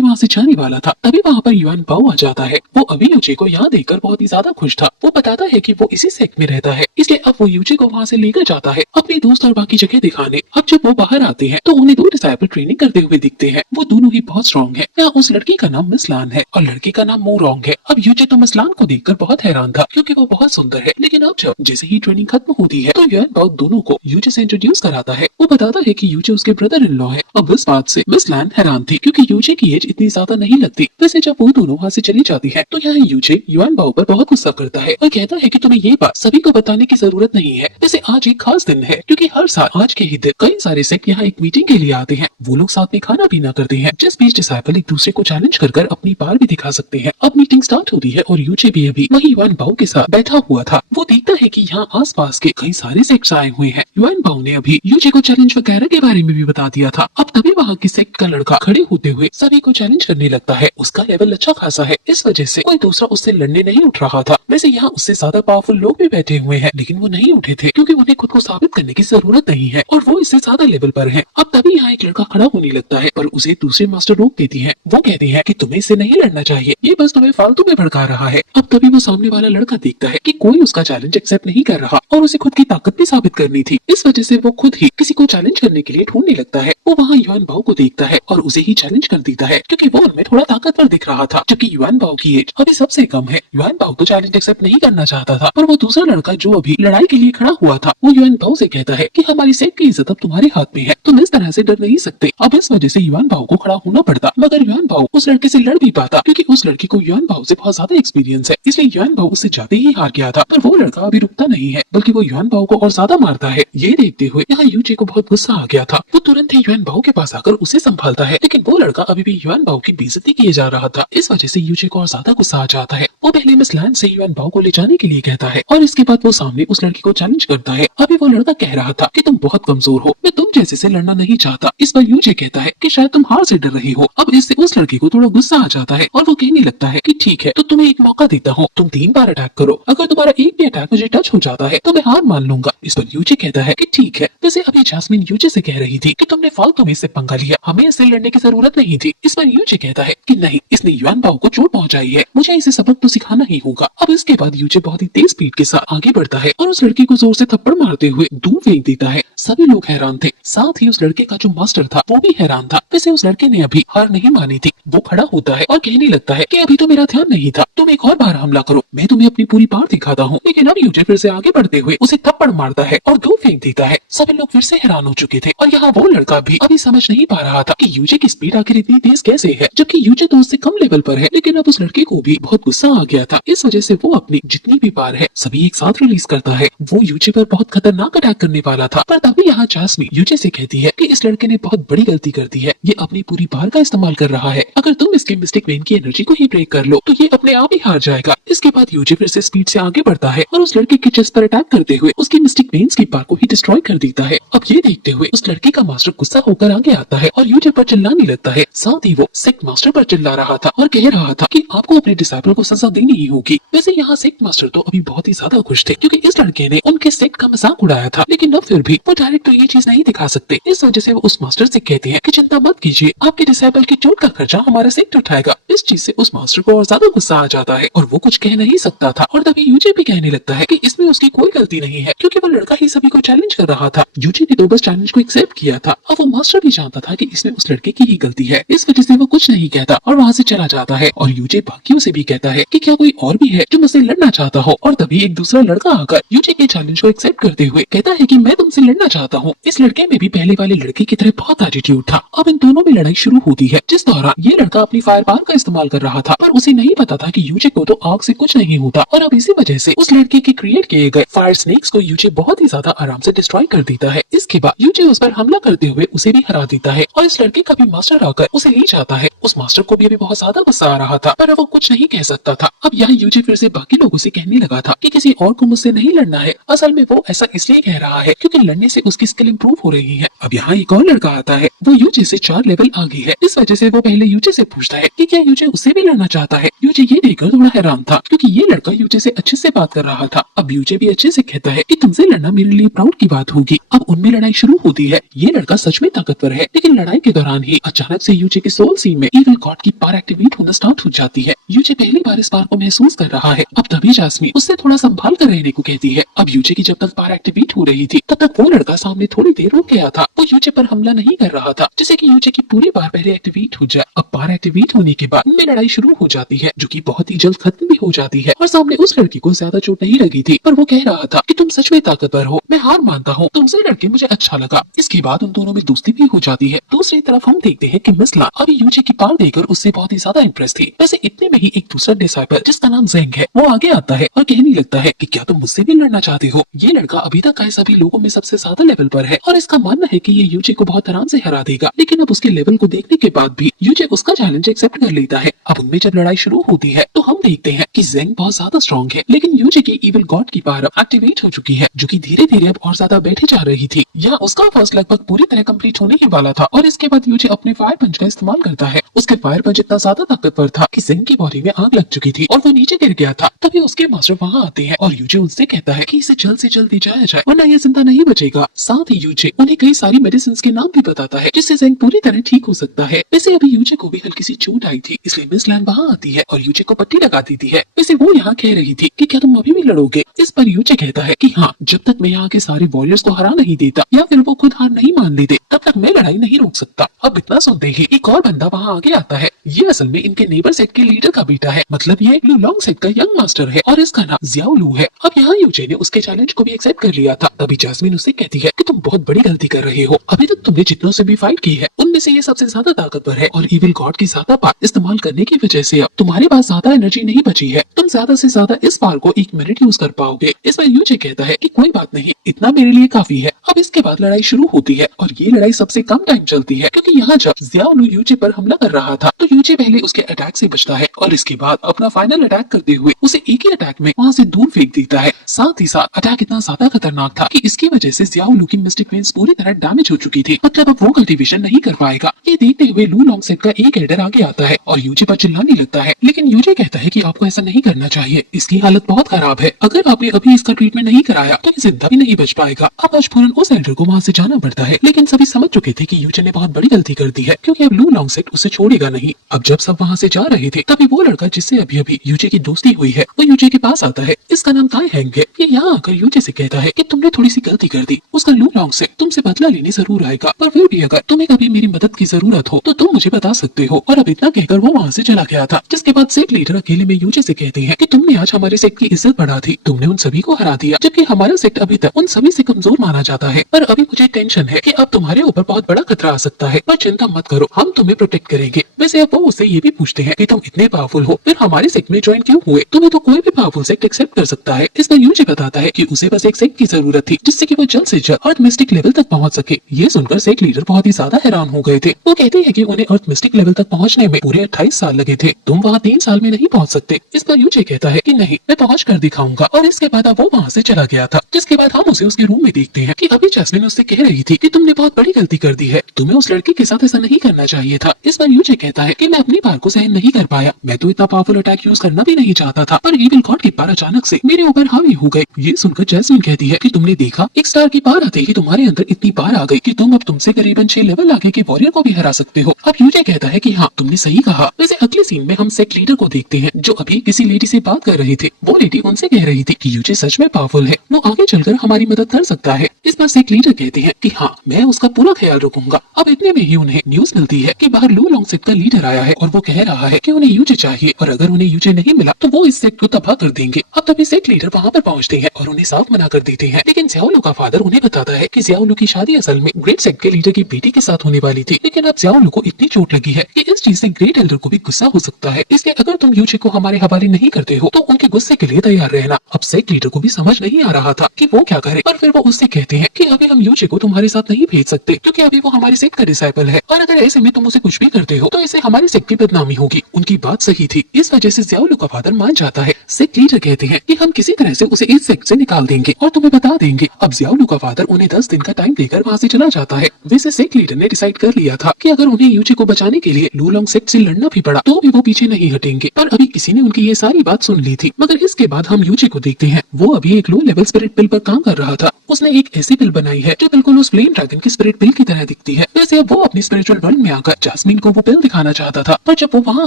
वहाँ से जाने वाला था, तभी वहाँ पर युआन बाओ आ जाता है। वो अभी यूचे को यहाँ देखकर बहुत ही ज्यादा खुश था। वो बताता है कि वो इसी सेक्ट में रहता है, इसलिए अब वो यूचे को वहाँ से लेकर जाता है अपने दोस्त और बाकी जगह दिखाने। अब जब वो बाहर आते हैं तो उन्हें दो डिसाइबल ट्रेनिंग करते हुए दिखते हैं। वो दोनों ही बहुत स्ट्रॉन्ग है। यहाँ उस लड़की का नाम मिसलान है और लड़के का नाम मोरोंग है। अब यूचे तो मिसलान को देखकर बहुत हैरान था, क्योंकि वो बहुत सुंदर है, लेकिन अब जब जैसे ही ट्रेनिंग खत्म होती है तो युआन बाओ दोनों को यूचे से इंट्रोड्यूस कराता है। वो बताता है कि यूचे उसके ब्रदर इन लॉ है। अब इस बात से मिसलान हैरान थी, क्योंकि यूचे की एज इतनी ज्यादा नहीं लगती। वैसे जब वो दोनों वहाँ से चली जाती है तो यहाँ यूचे युआन बाओ पर बहुत गुस्सा करता है और कहता है कि तुम्हें ये बात सभी को बताने की जरूरत नहीं है। वैसे आज एक खास दिन है, क्योंकि हर साल आज के ही दिन कई सारे सेक्ट यहाँ एक मीटिंग के लिए आते हैं। वो लोग साथ में खाना पीना करते हैं, जिस बीच डिसाइबल एक दूसरे को चैलेंज कर अपनी पावर भी दिखा सकते हैं। अब मीटिंग स्टार्ट होती है और यूचे भी अभी वही युआन बाओ के साथ बैठा हुआ था। वो देखता है कि यहाँ आसपास के कई सारे सेक्ट्स आए हुए हैं। युआन बाओ ने अभी यूचे को चैलेंज वगैरह के बारे में भी बता दिया था। अब तभी वहाँ की सेक्ट का लड़का खड़े होते हुए सभी को चैलेंज करने लगता है। उसका लेवल अच्छा खासा है, इस वजह से कोई दूसरा उससे लड़ने नहीं उठ रहा था। वैसे यहाँ उससे ज्यादा पावरफुल लोग भी बैठे हुए हैं, लेकिन वो नहीं उठे थे, क्योंकि उन्हें खुद को साबित करने की जरूरत नहीं है और वो इससे ज्यादा लेवल पर है। अब तभी यहाँ एक लड़का खड़ा होने लगता है, पर उसे दूसरे मास्टर रोक देती है। वो कहते हैं कि तुम्हें इससे नहीं लड़ना चाहिए, ये बस तुम्हें फालतू में भड़का रहा है। अब तभी वो सामने वाला लड़का देखता है कि कोई उसका चैलेंज एक्सेप्ट नहीं कर रहा और उसे खुद की ताकत भी साबित करनी थी। इस वजह से वो खुद ही किसी को चैलेंज करने के लिए ढूंढने लगता है। वो वहाँ युआन बाओ को देखता है और उसे ही चैलेंज कर देता है, क्योंकि वो उनमें थोड़ा ताकतवर दिख रहा था, जबकि युआन बाओ की एज अभी सबसे कम है। युआन बाओ तो चैलेंज एक्सेप्ट नहीं करना चाहता था, पर वो दूसरा लड़का जो अभी लड़ाई के लिए खड़ा हुआ था, वो युआन बाओ से कहता है कि हमारी सेक्ट की इज्जत अब तुम्हारे हाथ में है, तुम इस तरह से डर नहीं सकते। अब इस वजह से युआन बाओ को खड़ा होना पड़ता, मगर युआन बाओ उस लड़के से लड़ भी पाता, क्योंकि उस लड़के को युआन बाओ से बहुत ज्यादा एक्सपीरियंस है, इसलिए युआन बाओ उससे जाते ही हार गया था। पर वो लड़का अभी रुकता नहीं है, बल्कि वो युआन बाओ को और ज्यादा मारता है। ये देखते हुए यहाँ यूचे को बहुत गुस्सा आ गया था। वो तुरंत ही युआन बाओ के पास आकर उसे संभालता है, लेकिन वो लड़का अभी भी युआन बाओ की बेइज्जती किए जा रहा था। इस वजह से यूचे को और ज्यादा गुस्सा आ जाता है। वो पहले मिसलान से युआन बाओ को ले जाने के लिए कहता है और इसके बाद वो सामने उस लड़की को चैलेंज करता है। अभी वो लड़का कह रहा था कि तुम बहुत कमजोर हो, मैं तुम जैसे से लड़ना नहीं चाहता। इस पर यूचे कहता है कि शायद तुम हार से डर रही हो। अब इससे उस लड़के को थोड़ा गुस्सा आ जाता है और वो कहने लगता है कि ठीक है, तो तुम्हें एक मौका देता हूँ, तुम 3 बार अटैक करो। अगर तुम्हारा एक भी अटैक मुझे टच हो जाता है तो मैं हार मान लूंगा। इस पर यूचे कहता है कि ठीक है। वैसे अभी जैस्मिन यूचे से कह रही थी कि तुमने फालतू में इससे पंगा लिया, हमें इससे लड़ने की जरूरत नहीं थी। इस पर यूचे कहता है कि नहीं, इसने युआन बाओ को चोट पहुंचाई है, मुझे इसे सबक तो सिखाना ही होगा। अब इसके बाद यूचे बहुत ही तेज स्पीड के साथ आगे बढ़ता है और उस लड़की को जोर से थप्पड़ मारते हुए दूर फेंक देता है। सभी लोग हैरान थे, साथ ही उस लड़के का जो मास्टर था वो भी हैरान था। वैसे उस लड़के ने अभी हार नहीं मानी थी। वो खड़ा होता है और कहने लगता है कि अभी तो मेरा ध्यान नहीं था, तुम एक और बार हमला करो, मैं तुम्हें अपनी पूरी पावर दिखाता हूँ। लेकिन अब यूचे फिर से आगे बढ़ते हुए उसे थप्पड़ मारता है और दूर फेंक देता है। सभी लोग फिर से हैरान हो चुके थे और यहाँ वो लड़का भी अभी समझ नहीं पा रहा था कि यूचे की स्पीड आखिर इतनी तेज कैसे है, जबकि यूचे तो उससे कम लेवल पर है। लेकिन अब उस लड़के को भी बहुत गुस्सा आ गया था। इस वजह से वो अपनी जितनी भी पावर है सभी एक साथ रिलीज करता है। वो यूचे पर बहुत खतरनाक अटैक करने वाला था, पर तभी यहाँ जास्मी यूजे से कहती है कि इस लड़के ने बहुत बड़ी गलती कर दी है, ये अपनी पूरी पावर का इस्तेमाल कर रहा है। अगर तुम इसके मिस्टिक वेन की एनर्जी को ही ब्रेक कर लो तो ये अपने आप ही हार जाएगा। इसके बाद यूजे फिर से स्पीड से आगे बढ़ता है और उस लड़के के चेस्ट पर अटैक करते हुए उसकी मिस्टिक वेन्स की पावर को ही डिस्ट्रॉय कर देता है। अब ये देखते हुए उस लड़के का मास्टर गुस्सा होकर आगे आता है और यूजे पर चिल्लाने लगता है। साथ ही वो सेक्ट मास्टर पर चिल्ला रहा था और कह रहा था कि आपको अपने डिसाइपल को सजा देनी ही होगी। वैसे यहाँ सेक्ट मास्टर तो अभी बहुत ही ज्यादा खुश थे क्योंकि इस लड़के ने उनके सेक्ट का मजाक उड़ाया था, लेकिन अब फिर भी वो डायरेक्ट तो ये चीज नहीं दिखा सकते। इस वजह से वो उस मास्टर से कहते हैं कि चिंता मत कीजिए, आपके डिसाइपल की चोट का खर्चा हमारा सेक्ट उठाएगा। इस चीज से उस मास्टर को और ज्यादा गुस्सा आ जाता है और वो कुछ कह नहीं सकता था। और तभी यूजे भी कहने लगता है कि इसमें उसकी कोई गलती नहीं है क्योंकि वो लड़का ही सभी को चैलेंज कर रहा था। यूजे ने तो बस चैलेंज को एक्सेप्ट किया था। अब वो मास्टर भी जानता था कि इसमें उस लड़के की ही गलती है, इस वजह से वो कुछ नहीं कहता और वहाँ से चला जाता है। और यूजे बाकियों से भी कहता है कि क्या कोई और भी है जो मुझसे लड़ना चाहता हो। और तभी एक दूसरा लड़का आकर यूजे के चैलेंज को एक्सेप्ट करते हुए कहता है कि मैं तुमसे लड़ना चाहता हूँ। इस लड़के में भी पहले वाले लड़के की तरह बहुत एटीट्यूड था। अब इन दोनों में लड़ाई शुरू होती है, जिस दौरान ये लड़का अपनी फायर पावर का इस्तेमाल कर रहा था, पर उसे नहीं पता था कि यूजे को तो आग से कुछ नहीं होता। और अब इसी वजह से उस लड़के के क्रिएट किए गए फायर स्नेक्स को यूजे बहुत ही ज्यादा आराम से डिस्ट्रॉय कर देता है। इसके बाद यूजे उस पर हमला करते हुए उसे भी हरा देता है और इस लड़के का भी मास्टर आकर उसे ले जाता है। उस मास्टर को भी अभी बहुत ज्यादा गुस्सा आ रहा था, पर वो कुछ नहीं कह सकता था। अब यहाँ यूजे फिर से बाकी लोगों से कहने लगा था कि किसी और को मुझसे नहीं लड़ना है। असल में वो ऐसा इसलिए कह रहा है क्योंकि लड़ने से उसकी स्किल इंप्रूव हो रही है। अब यहाँ एक और लड़का आता है, वो यूजे से 4 लेवल आगे है। इस वजह से वो पहले यूजे से पूछता है कि क्या यूजे उससे भी लड़ना चाहता है। यूजे ये देखकर थोड़ा हैरान था क्योंकि ये लड़का यूजे से अच्छे से बात कर रहा था। अब यूजे भी अच्छे से कहता है कि तुमसे लड़ना मेरे लिए प्राउड की बात होगी। अब उनमें लड़ाई शुरू होती है। ये लड़का सच में ताकतवर है, लेकिन लड़ाई के दौरान ही अचानक से यूजे के सोल सीन में इविल गॉड की पावर एक्टिवेट होना स्टार्ट हो जाती है। यूजे पहली बार इस पावर को महसूस कर रहा है। अब तभी जास्मी उससे थोड़ा संभाल कर रहने को कहती है। अब यूजे की जब तक पावर एक्टिवेट हो रही थी तब तक वो लड़का सामने थोड़ी देर रुक गया था। वो यूजे पर हमला नहीं कर रहा था जिससे कि यूजे की पूरी पावर पहले एक्टिवेट हो जाए। अब पावर एक्टिवेट होने के बाद उनमें लड़ाई शुरू हो जाती है जो कि बहुत ही जल्द खत्म भी हो जाती है। और सामने उस लड़की को ज्यादा चोट नहीं लगी थी, पर वो कह रहा था कि तुम सच में ताकतवर हो, मैं हार मानता हूँ, तुमसे लड़के मुझे अच्छा लगा। इसके बाद उन दोनों में दोस्ती भी हो जाती है। दूसरी तरफ हम देखते हैं कि मिसला अभी यूजे की पावर देखकर उससे बहुत ही ज्यादा इंप्रेस थी। वैसे इतने में ही एक दूसरा डिसाइपल जिसका नाम जेंग है वो आगे आता है और कहने लगता है कि क्या तुम मुझसे भी लड़ना चाहते हो। ये लड़का अभी तक आए सभी लोगों में सबसे ज्यादा लेवल पर है और इसका मानना है कि ये यूजे को बहुत आराम से हरा देगा। लेकिन अब उसके लेवल को देखने के बाद भी यूजे उसका चैलेंज एक्सेप्ट कर लेता है। अब उनमें जब लड़ाई शुरू होती है तो हम देखते हैं कि जेंग बहुत ज्यादा स्ट्रॉन्ग है, लेकिन यूजे की इविल गॉड की पावर एक्टिवेट हो चुकी है जो कि धीरे धीरे अब और ज्यादा बैठे जा रही थी। यहाँ उसका फर्स्ट लगभग पूरी तरह कंप्लीट होने ही वाला था और इसके बाद यूजे अपने फायर पंच का इस्तेमाल करता है। उसके फायर पंच इतना ज्यादा ताकतवर था कि जेंग की बॉडी में आग लग चुकी थी और वो नीचे गिर गया था। तभी उसके मास्टर वहाँ आते हैं और यूजे उनसे कहता है कि इसे जल्द से जल्द दिखाया जाए वरना ये जिंदा नहीं बचेगा। साथ ही यूजे उन्हें कई सारी मेडिसिन के नाम भी बताता है जिससे जेंग पूरी तरह ठीक हो सकता है। वैसे अभी यूजे को भी हल्की सी चोट आई थी, इसलिए मिस लैन वहाँ आती है और यूजे को पट्टी लगा देती है। वैसे वो यहाँ कह रही थी कि क्या तुम अभी भी लड़ोगे। इस पर यूजे कहता है कि हाँ, जब तक मैं यहाँ के सारे वॉरियर्स को हरा नहीं देता या फिर वो खुद हार नहीं मान लेते तब तक मैं लड़ाई नहीं रोक सकता। अब इतना सुनते ही एक और बंदा वहाँ आगे आता है। ये असल में इनके नेबर सेट के लीडर का बेटा है, मतलब ये लू लॉन्ग सेट का यंग मास्टर है और इसका नाम जियाओ लू है। अब यहाँ यूजे ने उसके चैलेंज को भी एक्सेप्ट कर लिया था। तभी जास्मिन उससे कहती है कि तुम बहुत बड़ी गलती कर रहे हो, अभी तक तुमने जितनों से भी फाइट की है उनमें से ये सबसे ज्यादा ताकतवर है और इविल गॉड की ज्यादा पावर इस्तेमाल करने की वजह से अब तुम्हारे पास ज्यादा एनर्जी नहीं बची है। तुम ज्यादा से ज्यादा इस पावर को 1 मिनट यूज कर पाओगे। इस पर यूजे कहता है कि कोई बात नहीं, इतना मेरे लिए काफी है। अब इसके बाद लड़ाई शुरू होती है और ये लड़ाई सबसे कम टाइम चलती है क्योंकि यहाँ जब जियाओ लू यूजे पर हमला कर रहा था तो यूजे पहले उसके अटैक से बचता है और इसके बाद अपना फाइनल अटैक करते हुए उसे एक ही अटैक में वहाँ से दूर फेंक देता है। साथ ही साथ अटैक इतना ज्यादा खतरनाक था कि इसकी वजह से जियाओ लू की मिस्टिक वेन्स पूरी तरह डैमेज हो चुकी थी, मतलब अब वो कल्टीवेशन नहीं कर पाएगा। ये देखते हुए लू लॉन्ग सेट का एक एल्डर आगे आता है और यूजे पर चिल्लाने लगता है, लेकिन यूजे कहता है कि आपको ऐसा नहीं करना चाहिए, इसकी हालत बहुत खराब है, अगर आपने अभी इसका ट्रीटमेंट नहीं कराया तो ये जिंदा भी नहीं बच पाएगा। अब मजबूरन उस एल्डर को वहाँ से जाना पड़ता है, लेकिन सभी समझ चुके थे कि यूजे ने बहुत बड़ी गलती कर दी है क्योंकि अब लू लॉन्ग सेट उसे छोड़ेगा नहीं। अब जब सब वहाँ से जा रहे थे तभी वो लड़का जिससे अभी अभी यूजे की दोस्ती हुई है वो यूजे के पास आता है। इसका नाम ताई हैंग है। ये यहाँ आकर यूजे से कहता है कि तुमने थोड़ी सी गलती कर दी, उसका लू लॉन्ग सेट तुमसे बदला लेने जरूर आएगा, पर फिर भी अगर तुम्हें कभी मेरी मदद की जरूरत हो तो तुम मुझे बता सकते हो। और अब इतना कहकर वो वहाँ से चला गया था। जिसके बाद सेक्ट लीडर अकेले में यूजी से कहते हैं कि तुमने आज हमारे सेक्ट की इज्जत बढ़ा दी, तुमने उन सभी को हरा दिया, जबकि हमारा सेक्ट अभी तक उन सभी से कमजोर माना जाता है। पर अभी मुझे टेंशन है कि अब तुम्हारे ऊपर बहुत बड़ा खतरा आ सकता है, पर चिंता मत करो, हम तुम्हें प्रोटेक्ट करेंगे। वैसे अब वो उससे ये भी पूछते हैं कि तुम इतने पावरफुल हो, फिर हमारे सेक्ट में ज्वाइन क्यों हुए? तुम्हें तो कोई भी पावरफुल सेक्ट एक्सेप्ट कर सकता है। इस पर यूजी बताता है कि उसे बस एक सेक्ट की जरूरत थी जिससे कि वो जल्द से जल्द अर्थ मिस्टिक लेवल तक पहुंच सके। ये सुनकर सेक्ट लीडर बहुत ही ज्यादा हैरान हो गए थे। वो कहते हैं कि उन्हें अर्थ मिस्टिक लेवल तक पहुंचने में पूरे 28 साल लगे थे, तुम वहाँ 3 साल में नहीं पहुंच सकते। इस पर यूजी कहता है कि नहीं, मैं पहुंच कर दिखाऊंगा। और इसके बाद अब वो वहाँ से चला गया था। जिसके बाद हम उसे उसके रूम में देखते हैं कि अभी जैस्मिन उससे कह रही थी कि तुमने बहुत बड़ी गलती कर दी है, तुम्हें उस लड़की के साथ ऐसा नहीं करना चाहिए था। इस पर यूजी कहता है कि मैं अपनी पावर को सहन नहीं कर पाया, मैं तो इतना पावरफुल अटैक यूज करना भी नहीं चाहता था, पर इविल गॉड की पावर अचानक से मेरे ऊपर हावी हो गई। ये सुनकर जैस्मिन कहती है कि तुमने देखा, एक स्टार की पावर आते ही तुम्हारे अंदर इतनी पावर आ गई कि तुम अब तुमसे करीबन 6 लेवल आगे के वॉरियर को भी हरा सकते हो। अब यूजी कहता है कि हाँ, तुमने सही कहा। वैसे अगले सीन में हम सेक्ट लीडर को देखते हैं जो अभी किसी लेडी से बात कर रहे थे। वो लेडी उनसे कह रही थी कि यूजी सच में पावरफुल है, वो आगे चलकर हमारी मदद कर सकता है। इस पर सेक्ट लीडर कहते हैं कि हाँ, मैं उसका पूरा ख्याल रखूंगा। अब इतने में ही उन्हें न्यूज मिलती है कि बाहर लू लॉन्ग सेक्ट का लीडर आया है और वो कह रहा है कि उन्हें यूजी चाहिए और अगर उन्हें यूजी नहीं मिला तो वो इस सेक्ट को तबाह कर देंगे। अब तभी सेक्ट लीडर वहाँ पर पहुँचते हैं और उन्हें साफ मना कर देते हैं। लेकिन ज़ियाओलू का फादर उन्हें बताता है कि ज़ियाओलू की शादी असल में ग्रेट सेक्ट के लीडर की बेटी के साथ होने वाली थी, लेकिन अब ज़ियाओलू को इतनी चोट लगी है कि इस चीज से ग्रेट एल्डर को भी गुस्सा हो सकता है। इसलिए अगर तुम यूजी को हमारे हवाले नहीं करते हो तो उनके गुस्से के लिए तैयार रहना। अब सेक्ट लीडर को भी समझ नहीं आ रहा था कि वो क्या करे, पर फिर वो उससे कहते हैं कि अभी हम यूजी को तुम्हारे साथ नहीं भेज सकते क्योंकि अभी वो हमारे सेक्ट का डिसाइपल है और अगर ऐसे में तुम उसे कुछ भी करते हो तो इससे हमारे सेक्ट की बदनामी होगी। उनकी बात सही थी, इस वजह से ज़ियाओलू का फादर मान जाता है। सेक्ट लीडर कहते हैं कि हम किसी तरह से उसे इस सेक्ट से निकाल देंगे और तुम्हें बता देंगे। अब ज़ियाओलू का फादर उन्हें 10 दिन का टाइम देकर वहाँ से चला जाता है। वैसे सेक्ट लीडर ने डिसाइड कर लिया था कि अगर उन्हें यूजी को बचाने के लिए लू लॉन्ग सेक्ट से लड़ना भी पड़ा तो भी वो पीछे नहीं हटेंगे। पर अभी किसी ने उनकी ये सारी बात सुन ली थी। मगर इसके बाद हम यूजी को देखते हैं, वो अभी एक लो लेवल स्पिरिट पिल पर काम कर रहा था। उसने एक ऐसी पिल बनाई है जो बिल्कुल उस फ्लेम ड्रैगन की स्पिरिट पिल की तरह दिखती है। वैसे अब वो अपनी स्पिरिचुअल वर्ल्ड में आकर जैस्मिन को वो पिल दिखाना चाहता था, पर जब वो वहाँ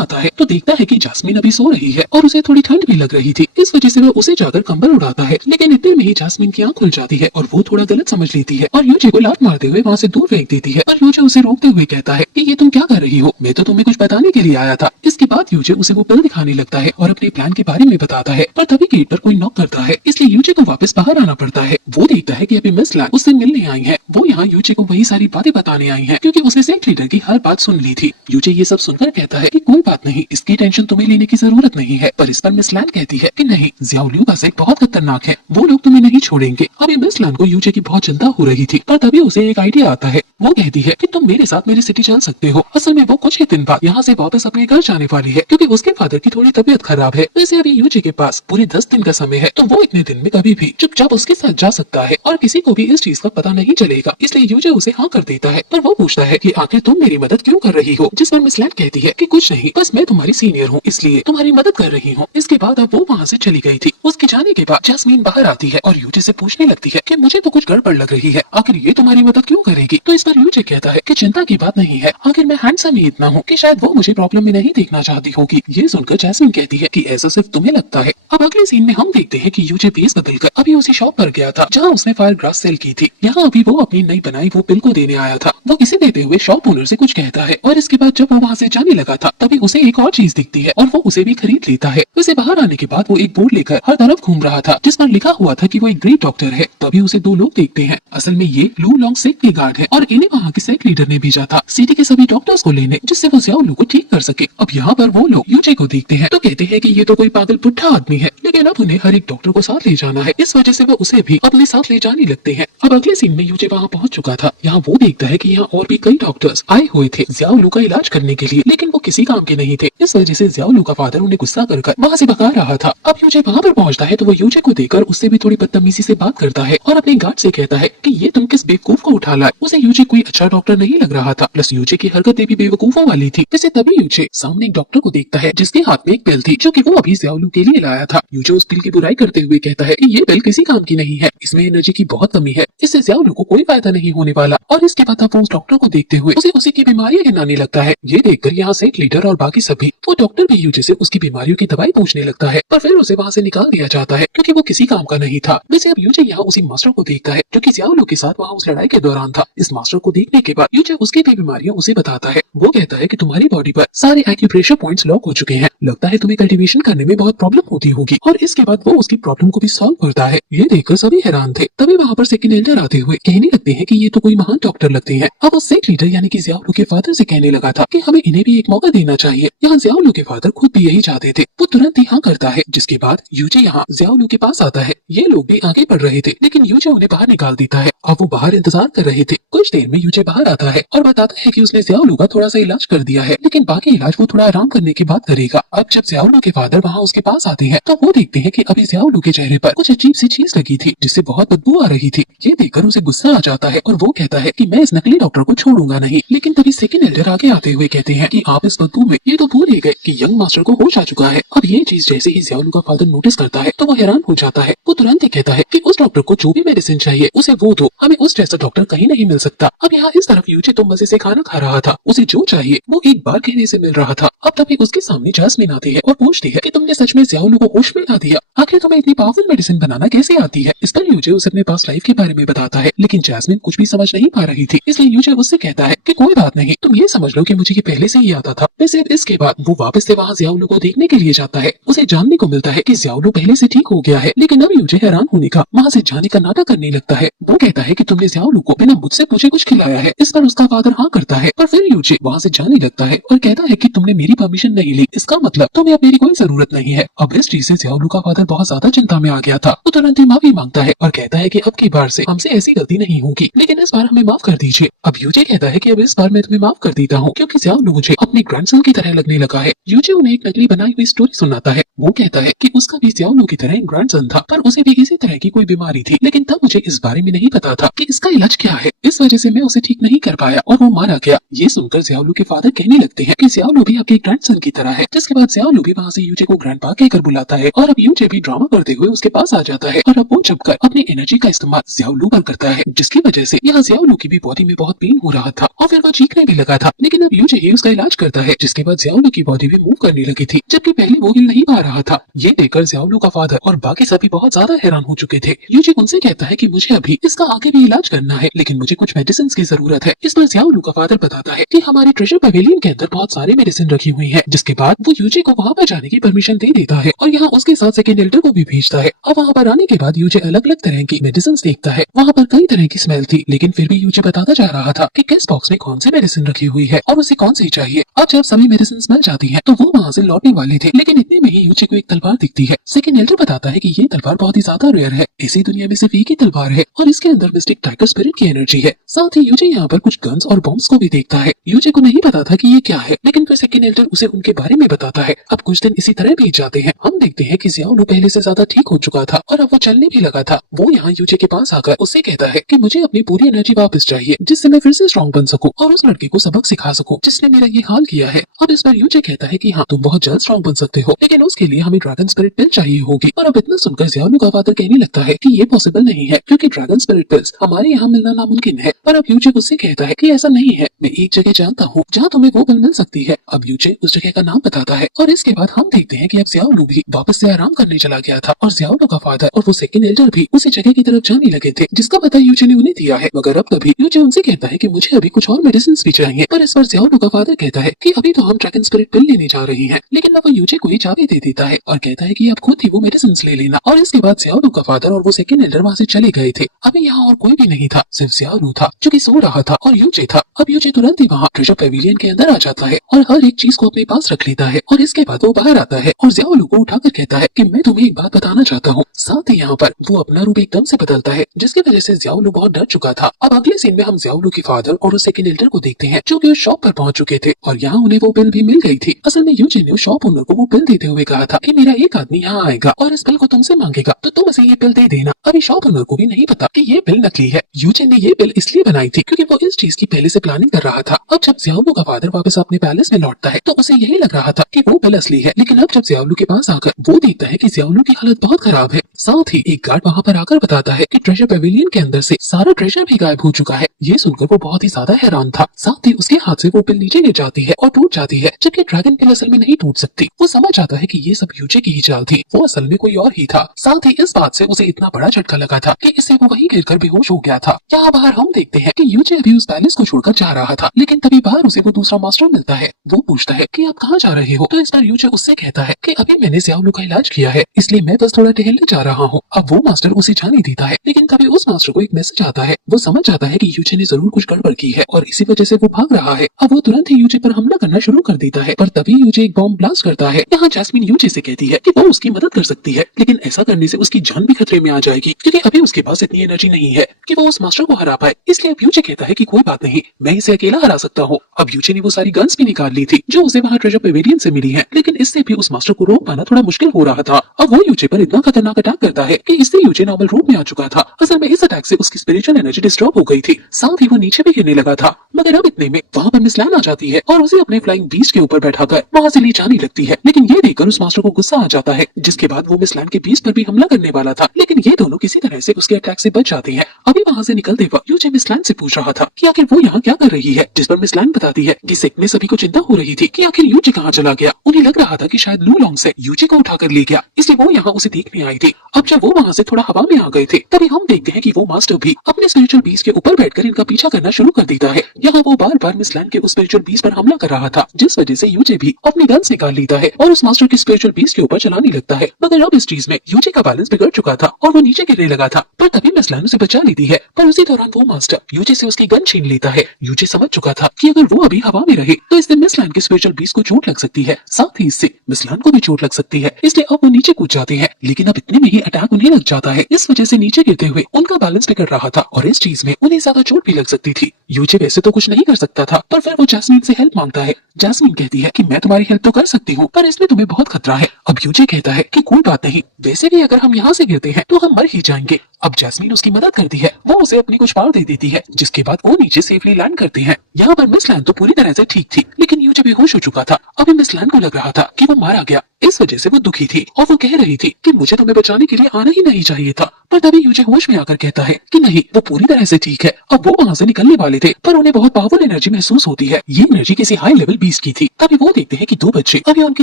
आता है तो देखता है कि जैस्मिन अभी सो रही है और उसे थोड़ी ठंड भी लग रही थी। इस वजह से वो उसे जाकर कंबल उड़ाता है, लेकिन इतने में ही जैस्मिन की आँख खुल जाती है और वो थोड़ा गलत समझ लेती है और यूजी को लात मारते हुए वहाँ से दूर फेंक देती है। पर यूजी उसे रोकते हुए कहता है कि ये तुम क्या कर रही हो, मैं तो तुम्हें कुछ बताने के लिए आया था। इसके बाद यूजी उसे वो पिल दिखाने लगता है और अपने प्लान के बारे में बताता है, पर तभी गेट पर कोई नॉक करता है, इसलिए यूजी को वापस बाहर आना पड़ता है। वो देखता है कि अभी मिस लैन उससे मिलने आई है। वो यहाँ यूजी को वही सारी बातें बताने आई है क्योंकि उसने सेक्ट लीडर की हर बात सुन ली थी। यूजी ये सब सुनकर कहता है कि कोई बात नहीं, इसकी टेंशन तुम्हें लेने की जरूरत नहीं है। पर इस पर मिस लैन कहती है कि नहीं, ज़ियाओलू का सेक्ट बहुत खतरनाक है, वो लोग तुम्हें नहीं छोड़ेंगे। अभी मिस लैन को यूजी की बहुत चिंता हो रही थी, पर तभी उसे एक आइडिया आता है। वो कहती है कि तुम मेरे साथ मेरी सिटी चल सकते हो। असल में वो कुछ ही दिन बाद यहाँ से वापस अपने घर जाने वाली है क्योंकि उसके फादर की थोड़ी तबीयत खराब है। वैसे अभी यूजी के पास पूरे 10 दिन का समय है, तो वो इतने दिन में कभी भी चुपचाप उसके साथ जा सकता है और किसी को भी इस चीज का पता नहीं चलेगा। इसलिए यूजी उसे हाँ कर देता है। पर वो पूछता है कि आखिर तुम मेरी मदद क्यों कर रही हो? जिस पर मिस लैन कहती है कि कुछ नहीं, बस मैं तुम्हारी सीनियर हूँ इसलिए तुम्हारी मदद कर रही हूँ। इसके बाद अब वो वहाँ से चली गई थी। उसके जाने के बाद जैस्मीन बाहर आती है और यूजी से पूछने लगती है कि मुझे तो कुछ गड़बड़ लग रही है, आखिर ये तुम्हारी मदद क्यों करेगी? तो इस पर यूजी कहता है कि चिंता की बात नहीं है, आखिर मैं हैंडसम ही इतना हूँ कि शायद वो मुझे प्रॉब्लम में नहीं देखना चाहती होगी। ये सुनकर जैस्मिन कहती है कि ऐसा सिर्फ तुम्हें लगता है। अब अगले सीन में हम देखते हैं कि यूजी बेस बदलकर अभी उसी शॉप पर गया था जहाँ उसने फायर ग्रास सेल की थी। यहाँ अभी वो अपनी नई बनाई वो पिल को देने आया था। वो इसे देते हुए शॉप ओनर से कुछ कहता है और इसके बाद जब वो वहाँ से जाने लगा था तभी उसे एक और चीज दिखती है और वो उसे भी खरीद लेता है। उसे बाहर आने के बाद वो एक बोर्ड लेकर हर तरफ घूम रहा था जिस पर लिखा हुआ था कि वो एक ग्रेट डॉक्टर है। तभी उसे 2 लोग देखते हैं। असल में ये लू लॉन्ग सेक्ट के गार्ड है और इन्हें वहाँ के सेक्ट लीडर ने भेजा था सिटी के सभी डॉक्टर्स को लेने, जिससे वो ज़ियाओलू को ठीक कर सके। अब यहाँ पर वो लोग यूजी को देखते हैं तो कहते हैं कि ये तो कोई पागल पुट्ठा आदमी है, लेकिन अब उन्हें हर एक डॉक्टर को साथ ले जाना है। इस वजह से वो उसे भी अपने साथ ले जाने लगते हैं। अब अगले सीन में यूजी वहाँ पहुँच चुका था। यहाँ वो देखता है कि यहाँ और भी कई डॉक्टर्स आए हुए थे ज़ियाओलू का इलाज करने के लिए, लेकिन वो किसी काम के नहीं थे। इस वजह से ज़ियाओलू का फादर उन्हें गुस्सा कर वहाँ से भगा रहा था। अब यूजी वहाँ पर पहुँचता है तो वो यूजी को देखकर उससे भी थोड़ी बदतमीजी से बात करता है और अपने गार्ड से कहता है कि ये तुम किस बेवकूफ को उठा लाए। उसे यूजी कोई अच्छा डॉक्टर नहीं लग रहा था, प्लस यूजी की हरकतें भी बेवकूफों वाली थी। वैसे तभी यूजी सामने एक डॉक्टर को देखता है जिसके हाथ में एक पिल थी जो कि वो अभी ज़ियाओलू के लिए लाया था। यूजी उस पिल की बुराई करते हुए कहता है कि ये पिल किसी काम की नहीं है, इसमें एनर्जी एनर्जी की बहुत कमी है, इससे ज़ियाओलू को कोई फायदा नहीं होने वाला। और इसके बाद अब वो उस डॉक्टर को देखते हुए उसे उसी की बीमारियां गिनाने लगता है। ये देखकर यहाँ सेक्ट लीडर और बाकी सभी, वो डॉक्टर भी यूजे से उसकी बीमारियों की दवाई पूछने लगता है, पर फिर उसे वहाँ से निकाल दिया जाता है क्योंकि वो किसी काम का नहीं था। वैसे अब यूजे यहाँ उसी मास्टर को देखता है जो कि ज़ियाओलू के साथ वहाँ उस लड़ाई के दौरान था। इस मास्टर को देखने के बाद यूजे उसकी भी बीमारियां उसे बताता है। वो कहता है कि तुम्हारी बॉडी पर सारे एक्यूप्रेशर पॉइंट्स लॉक हो चुके हैं, लगता है तुम्हें कल्टीवेशन करने में बहुत प्रॉब्लम होती होगी। और इसके बाद वो उसकी प्रॉब्लम को भी सॉल्व करता है। ये देखकर सभी हैरान थे। तभी वहाँ पर सेकंड एल्डर आते हुए कहने लगते हैं कि ये तो कोई महान डॉक्टर लगते हैं। अब वो सेक्ट लीडर यानी कि ज़ियाओलू के फादर से कहने लगा था कि हमें इन्हें भी एक मौका देना चाहिए। यहाँ ज़ियाओलू के फादर खुद भी यही चाहते थे। वो तुरंत ही हाँ करता है, जिसके बाद यूजे यहाँ ज़ियाओलू के पास आता है। ये लोग भी आगे बढ़ रहे थे लेकिन यूजे उन्हें बाहर निकाल देता है। अब वो बाहर इंतजार कर रहे थे। कुछ देर में यूजे बाहर आता है और बताता है कि उसने ज़ियाओलू का थोड़ा सा इलाज कर दिया है, लेकिन बाकी इलाज वो थोड़ा आराम करने के बाद करेगा। अब जब ज़ियाओलू के फादर वहाँ उसके पास आते हैं तो वो देखते हैं कि अभी ज़ियाओलू के चेहरे पर कुछ अजीब सी चीज लगी थी जिससे बहुत बदबू आ रही थी। ये देखकर उसे गुस्सा आ जाता है और वो कहता है कि मैं इस नकली डॉक्टर को छोड़ूंगा नहीं। लेकिन तभी सेकंड एल्डर आगे आते हुए कहते हैं कि आप इस बदबू में ये तो भूल ही गए कि यंग मास्टर को होश आ चुका है। अब ये चीज जैसे ही ज़ियाओलू का फादर नोटिस करता है तो वो हैरान हो जाता है। वो तुरंत ही कहता है कि उस डॉक्टर को जो भी मेडिसिन चाहिए उसे वो दो, हमें उस जैसा डॉक्टर कहीं नहीं मिल सकता। अब यहाँ इस तरफ यूजे तो मजे से खाना खा रहा था, उसे जो चाहिए वो एक बार कहने से मिल रहा था। अब तभी उसके सामने जैस्मिन आती है और पूछती है कि तुमने सच में ज़ियाओलू को होश में ला दिया, आखिर तुम्हें इतनी पावरफुल मेडिसिन बनाना कैसे आती है। इस पर यूजे उसे अपने पास्ट लाइफ के बारे में बताता है, लेकिन जैस्मिन कुछ भी समझ नहीं पा रही थी, इसलिए यूजे उससे कहता है कि कोई बात नहीं, तुम ये समझ लो कि मुझे ये पहले से ही आता था। वैसे इसके बाद वो वापस से वहाँ ज़ियाओलू को देखने के लिए जाता है। उसे जानने को मिलता है कि ज़ियाओलू पहले से ठीक हो गया है, लेकिन अब यूजे हैरान होने का वहाँ से जाने का नाटक करने लगता है। वो कहता है कि तुमने ज़ियाओलू को बिना मुझसे पूछे कुछ खिलाया है। इस पर उसका फादर हाँ करता है, पर फिर यूजे वहाँ से जाने लगता है और कहता है कि तुमने मेरी परमिशन नहीं ली, इसका मतलब तुम्हें अब मेरी कोई जरूरत नहीं है। अब इस चीज से ज़ियाओलू का फादर बहुत ज्यादा चिंता में आ गया था। वो तुरंत ही माफी मांगता है और कहता है कि अब की बार से हमसे ऐसी गलती नहीं होगी, लेकिन इस बार हमें माफ कर दीजिए। अब यूजे कहता है कि अब इस बार मैं तुम्हें माफ कर देता हूँ क्योंकि ज़ियाओलू मुझे अपने ग्रैंडसन की तरह लगने लगा है। यूजे उन्हें एक नकली बनाई हुई स्टोरी सुनाता है। वो कहता है कि उसका भी ज़ियाओलू की तरह एक ग्रैंडसन था, पर उसे भी इसी तरह की कोई बीमारी थी, लेकिन तब मुझे इस बारे में नहीं पता था कि इसका इलाज क्या है। इस वजह से मैं उसे ठीक नहीं कर पाया और वो मारा गया। ये सुनकर ज़ियाओलू के फादर कहने लगते हैं कि ज़ियाओलू भी आपके ग्रैंडसन की तरह है। जिसके बाद ज़ियाओलू भी वहाँ से यूजे को ग्रैंडपा कहकर बुलाता है और अब यूजे भी ड्रामा करते हुए उसके पास आ जाता है और अब वो छुपकर अपनी एनर्जी का इस्तेमाल ज़ियाओलू पर करता है, जिसकी वजह से यहाँ ज़ियाओलू की भी बॉडी में बहुत पेन हो रहा था और फिर वो चीखने भी लगा था। लेकिन अब यूजे ही उसका इलाज करता है, जिसके बाद ज़ियाओलू की बॉडी भी मूव करने लगी थी, जबकि पहले वो हिल नहीं पा रहा था। ये देखकर ज़ियाओलू का फादर और बाकी सभी बहुत ज्यादा हैरान हो चुके थे। यूजे उनसे कहता है कि मुझे अभी इसका आगे भी इलाज करना है, लेकिन मुझे कुछ मेडिसिन की जरूरत है। इस पर ज़ियाओलू का फादर बताता है कि हमारे ट्रेजर पवेलियन के अंदर बहुत सारे मेडिसिन रखी हुई है। जिसके बाद वो यूजे को वहाँ पर जाने की परमिशन दे देता है और यहाँ उसके साथ सेकंड एल्डर को भी भेजता है। अब वहाँ पर आने के बाद यूजे अलग अलग तरह की मेडिसिन देखता है। वहाँ पर कई तरह की स्मेल थी, लेकिन फिर भी यूजे बताता जा रहा था कि किस बॉक्स में कौन सी मेडिसिन रखी हुई है और उसे कौन सी चाहिए। अब जब सभी मेडिसिन मिल जाती है तो वो वहाँ से लौटने वाले थे, लेकिन इतने में ही यूजे को एक तलवार दिखती है। सेकंड एल्डर बताता है कि ये तलवार बहुत ही ज्यादा रेयर है, इसी दुनिया में सिर्फ एक ही तलवार है और इसके अंदर मिस्टिक टाइगर स्पिरिट की एनर्जी है। साथ ही यूजे यहाँ पर कुछ गन्स और बॉम्ब्स को भी देखता है। यूजे को नहीं पता था कि ये क्या है, लेकिन फिर सेकंड एल्डर उसे उनके बारे में बताता है। अब कुछ दिन इसी तरह बीत जाते हैं। हम देखते हैं कि ज़ियाओलू पहले से ज्यादा ठीक हो चुका था और अब वो चलने भी लगा था। वो यहाँ यूजे के पास आकर उससे कहता है कि मुझे अपनी पूरी एनर्जी वापस चाहिए, जिससे मैं फिर से स्ट्रॉन्ग बन सकूं और उस लड़के को सबक सिखा सकूं जिसने मेरा ये हाल किया है। अब इस पर यूजे कहता है कि हाँ, तुम बहुत जल्द स्ट्रॉन्ग बन सकते हो, लेकिन उसके लिए हमें ड्रैगन स्पिरिट पिल चाहिए होगी। और अब इतना सुनकर ज़ियाओलू का फादर कहने लगता है कि ये पॉसिबल नहीं है, क्योंकि ड्रैगन स्पिरिट पिल्स हमारे यहाँ मिलना नामुमकिन है। पर अब यूजे उससे कहता है कि ऐसा नहीं है, मैं एक जगह जानता हूँ जहाँ तुम्हें वो पिल मिल सकती है। अब यूजे उस जगह का नाम बताता है और इसके बाद हम देखते हैं कि अब ज़ियाओलू भी वापस से आराम करने चला गया था और ज़ियाओलू का फादर और वो सेकंड एल्डर भी उसी जगह की तरफ जाने लगे थे, जिसका पता यूजे ने उन्हें दिया है। मगर अब तभी यूजे उनसे कहता है कि मुझे अभी कुछ और मेडिसिन भी चाहिए। पर इस पर ज़ियाओलू का फादर कहता है कि अभी तो हम ड्रैगन स्पिरिट पिल लेने जा रहे हैं, लेकिन अब वो यूजे को ही चाबी दे देता है और कहता है कि आप खुद ही वो मेडिसिन ले लेना। और इसके बाद ज़ियाओलू का फादर और वो सेकंड एल्डर वहाँ से चले गए थे। अभी यहाँ और कोई भी नहीं था, सिर्फ ज़ियाओलू था जो कि सो रहा था और यूजे था। अब यूजे तुरंत ही वहाँ ट्रेजर पेविलियन के अंदर आ जाता है और हर एक चीज को अपने पास रख लेता है और इसके बाद वो बाहर आता है और ज़ियाओलू को उठाकर कहता है कि मैं तुम्हें एक बात बताना चाहता हूँ। साथ ही यहाँ पर वो अपना रूप एकदम से बदलता है, जिसकी वजह से ज़ियाओलू बहुत डर चुका था। अब अगले सीन में हम ज़ियाओलू के फादर और उस सेकंड एल्डर को देखते हैं जो कि उस शॉप पर पहुंच चुके थे और यहाँ उन्हें वो पिल भी मिल गई थी। असल में यूजे ने उस शॉप ओनर को वो पिल देते हुए कहा था कि मेरा एक आदमी यहाँ आएगा और इस पिल को तुमसे मांगेगा, तो तुम उसे ये पिल दे देना। अभी शॉप ओनर को भी नहीं पता कि ये पिल नकली है। यूजे ने ये पिल इसलिए बनाई थी क्योंकि वो इस चीज की पहले से प्लानिंग कर रहा था। अब जब ज़ियाओलू का फादर वापस अपने पैलेस में लौटता है तो उसे यही लग रहा था कि वो पिल असली है, लेकिन अब जब ज़ियाओलू के पास आकर वो देखता है कि ज़ियाओलू की हालत बहुत खराब है। साथ ही एक गार्ड वहाँ पर आकर बताता है कि ट्रेजर पेविलियन के अंदर से सारा ट्रेजर भी गायब हो चुका है। ये सुनकर वो बहुत ही ज्यादा हैरान था। साथ ही उसके हाथ से वो पिल नीचे गिर जाती है और टूट जाती है, जबकि ड्रैगन पिल असल में नहीं टूट सकती। वो समझ जाता है कि ये सब यूचे की ही चाल थी, वो असल में कोई और ही था। साथ ही इस बात से उसे इतना बड़ा झटका लगा था कि इससे वो वहीं गिरकर बेहोश हो गया था। यहाँ बाहर हम देखते हैं कि यूचे अभी उस पैलेस को छोड़कर जा रहा था, लेकिन तभी बाहर उसे वो दूसरा मास्टर मिलता है। वो पूछता है कि आप कहाँ जा रहे हो, तो इस बार यूचे उससे कहता है कि अभी मैंने स्याओलू का इलाज किया है, इसलिए मैं बस थोड़ा टहलने जा रहा हूँ। अब वो मास्टर उसे जाने देता है, लेकिन तभी उस मास्टर को एक मैसेज आता है। वो समझ जाता है कि यूचे ने जरूर कुछ गड़बड़ की है और इसी वजह से वो भाग रहा है। अब वो तुरंत ही यूचे पर हमला करना शुरू कर देता है, पर तभी यूचे एक बॉम्ब ब्लास्ट करता है। यहाँ जैस्मिन यूचे से कहती है कि वो उसकी मदद कर सकती है, लेकिन ऐसा करने से उसकी जान भी खतरे में आ जाएगी, क्योंकि अभी उसके पास इतनी एनर्जी नहीं है कि वो उस मास्टर को हरा पाए। इसलिए अब यूचे कहता है कि कोई बात नहीं, मैं इसे अकेला हरा सकता हूँ। अब यूचे ने वो सारी गन्स भी निकाल ली थी जो उसे वहाँ ट्रेजर पेविलियन से मिली है, लेकिन इससे भी उस मास्टर को रोक पाना थोड़ा मुश्किल हो रहा था। अब वो यूचे पर इतना खतरनाक अटैक करता है कि इससे यूचे नॉर्मल रूप में आ चुका था। असल में इस अटैक से उसकी स्पिरिचुअल एनर्जी डिस्टर्ब हो गई थी, साथ ही वो नीचे भी गिरने लगा था। मगर अब इतने में वहाँ पर मिस लैन आ जाती है और उसे अपने फ्लाइंग बीस्ट के ऊपर बैठाकर वहाँ से ले जाने लगती है, लेकिन ये देखकर उस मास्टर को गुस्सा आ जाता है, जिसके बाद वो मिस लैन के बीस्ट पर भी हमला करने वाला था, लेकिन ये दोनों किसी तरह से उसके अटैक से बच जाते हैं। अभी वहाँ से निकलते वक्त यूचे मिस लैन से पूछ रहा था कि आखिर वो यहाँ क्या कर रही है, जिस पर मिस लैन बताती है कि सेक में सभी को चिंता हो रही थी कि आखिर यूचे कहाँ चला गया। उन्हें लग रहा था कि शायद लू लॉन्ग से यूचे को उठाकर ले गया, इसलिए वो यहाँ उसे देखने आई थी। अब जब वो वहाँ से थोड़ा हवा में आ गए थे, तभी हम देखते हैं कि वो मास्टर भी अपने स्पिरिचुअल बीस्ट के ऊपर बैठकर इनका पीछा करना शुरू कर देता है। यहाँ वो बार बार मिस लैन के उस स्पिरिचुअल बीस्ट पर हमला कर रहा था, जिस वजह से यूचे भी अपनी गन्स निकाल लेता है और उस मास्टर के स्पिरिचुअल बीस्ट के ऊपर चलाने लगता है। मगर अब इस चीज में यूचे का बैलेंस बिगड़ चुका था और वो नीचे गिरने लगा था, पर तभी मिस लैन उसे बचा लेती है। पर उसी दौरान वो मास्टर यूचे से उसकी गन छीन लेता है। यूचे समझ चुका था कि अगर वो अभी हवा में रहे तो इससे मिस लैन के स्पिरिचुअल बीस्ट को चोट लग सकती है, साथ ही इससे मिस लैन को भी चोट लग सकती है, इसलिए अब वो नीचे कूद जाते हैं। लेकिन अब इतने में ही अटैक उन्हें लग जाता है, इस वजह से नीचे गिरते हुए उनका बैलेंस बिगड़ रहा था और इस चीज में उन्हें ज्यादा चोट भी लग सकती थी। यूचे वैसे तो कुछ नहीं कर सकता था, पर फिर वो जैस्मिन से हेल्प मांगता है। जैस्मिन कहती है कि मैं तुम्हारी हेल्प तो कर सकती हूँ, पर इसमें तुम्हें बहुत खतरा है। अब यूचे कहता है कि कोई बात नहीं, वैसे भी अगर हम यहाँ से गिरते हैं तो हम मर ही जाएंगे। अब जैस्मिन उसकी मदद करती है, वो उसे अपनी कुछ पावर दे देती है, जिसके बाद वो नीचे सेफली लैंड करते हैं। यहाँ पर मिस लैन तो पूरी तरह से ठीक थी, लेकिन यूचे बेहोश हो चुका था। अभी मिस लैन को लग रहा था कि वो मारा गया, इस वजह से वो दुखी थी और वो कह रही थी कि मुझे तुम्हें बचाने के लिए आना ही नहीं चाहिए था। पर तभी यूचे होश में आकर कहता है कि नहीं, वो पूरी तरह से ठीक है। अब वो वहाँ से निकलने वाले थे, पर उन्हें बहुत पावरफुल एनर्जी महसूस होती है। ये एनर्जी किसी हाई लेवल बीस्ट की थी। तभी वो देखते हैं कि दो बच्चे अभी उनकी